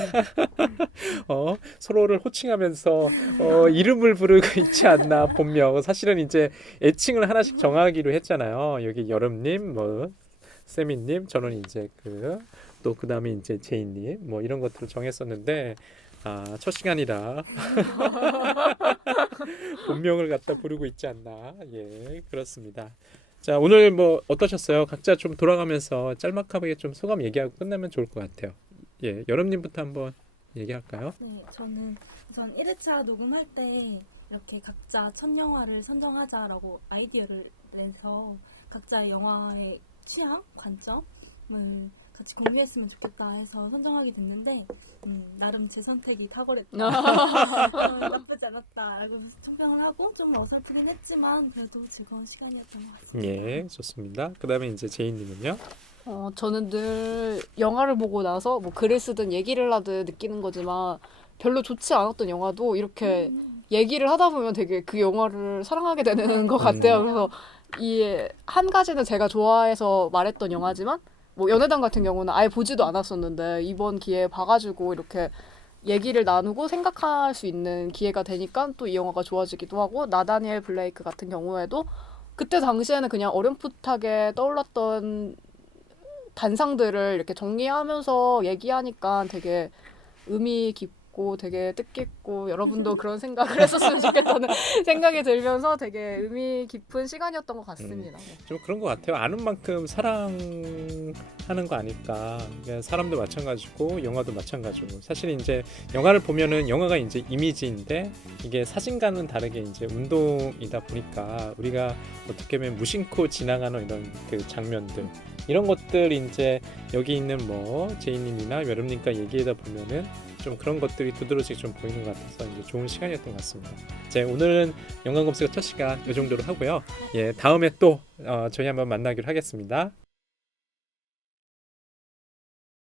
서로를 호칭하면서 이름을 부르고 있지 않나 본명. 사실은 이제 애칭을 하나씩 정하기로 했잖아요. 여기 여름님, 뭐 세미님, 저는 이제 또 그다음에 이제 제이님, 뭐 이런 것들을 정했었는데 첫 시간이라 본명을 갖다 부르고 있지 않나. 예, 그렇습니다. 자, 오늘 뭐 어떠셨어요? 각자 좀 돌아가면서 짤막하게 좀 소감 얘기하고 끝내면 좋을 것 같아요. 예, 여름님부터 한번 얘기할까요? 네, 저는 우선 1회차 녹음할 때 이렇게 각자 첫 영화를 선정하자라고 아이디어를 내서 각자의 영화의 취향, 관점을 같이 공유했으면 좋겠다 해서 선정하게 됐는데 나름 제 선택이 탁월했다. 나쁘지 않았다라고 총평을 하고 좀 어설프긴 했지만 그래도 즐거운 시간이었던 것 같습니다. 예, 좋습니다. 그다음에 이제 제이님은요? 저는 늘 영화를 보고 나서 뭐 글을 쓰든 얘기를 하든 느끼는 거지만 별로 좋지 않았던 영화도 이렇게 얘기를 하다 보면 되게 그 영화를 사랑하게 되는 것 같아요. 그래서 이 한 가지는 제가 좋아해서 말했던 영화지만 뭐 연애당 같은 경우는 아예 보지도 않았었는데 이번 기회에 봐가지고 이렇게 얘기를 나누고 생각할 수 있는 기회가 되니까 또 이 영화가 좋아지기도 하고 나다니엘 블레이크 같은 경우에도 그때 당시에는 그냥 어렴풋하게 떠올랐던 단상들을 이렇게 정리하면서 얘기하니까 되게 의미 깊고 되게 뜻깊고 여러분도 그런 생각을 했었으면 좋겠다는 생각이 들면서 되게 의미 깊은 시간이었던 것 같습니다. 네. 좀 그런 것 같아요. 아는 만큼 사랑하는 거 아닐까. 그러니까 사람도 마찬가지고 영화도 마찬가지고. 사실 이제 영화를 보면은 영화가 이제 이미지인데 이게 사진과는 다르게 이제 운동이다 보니까 우리가 어떻게 보면 무심코 지나가는 이런 그 장면들 이런 것들 이제 여기 있는 뭐 제이님이나 여름님과 얘기하다 보면은 좀 그런 것들이 두드러지게 좀 보이는 것 같아서 이제 좋은 시간이었던 것 같습니다. 자, 오늘은 영화 검색어 첫 시간 이 정도로 하고요. 예, 다음에 또 저희 한번 만나기로 하겠습니다.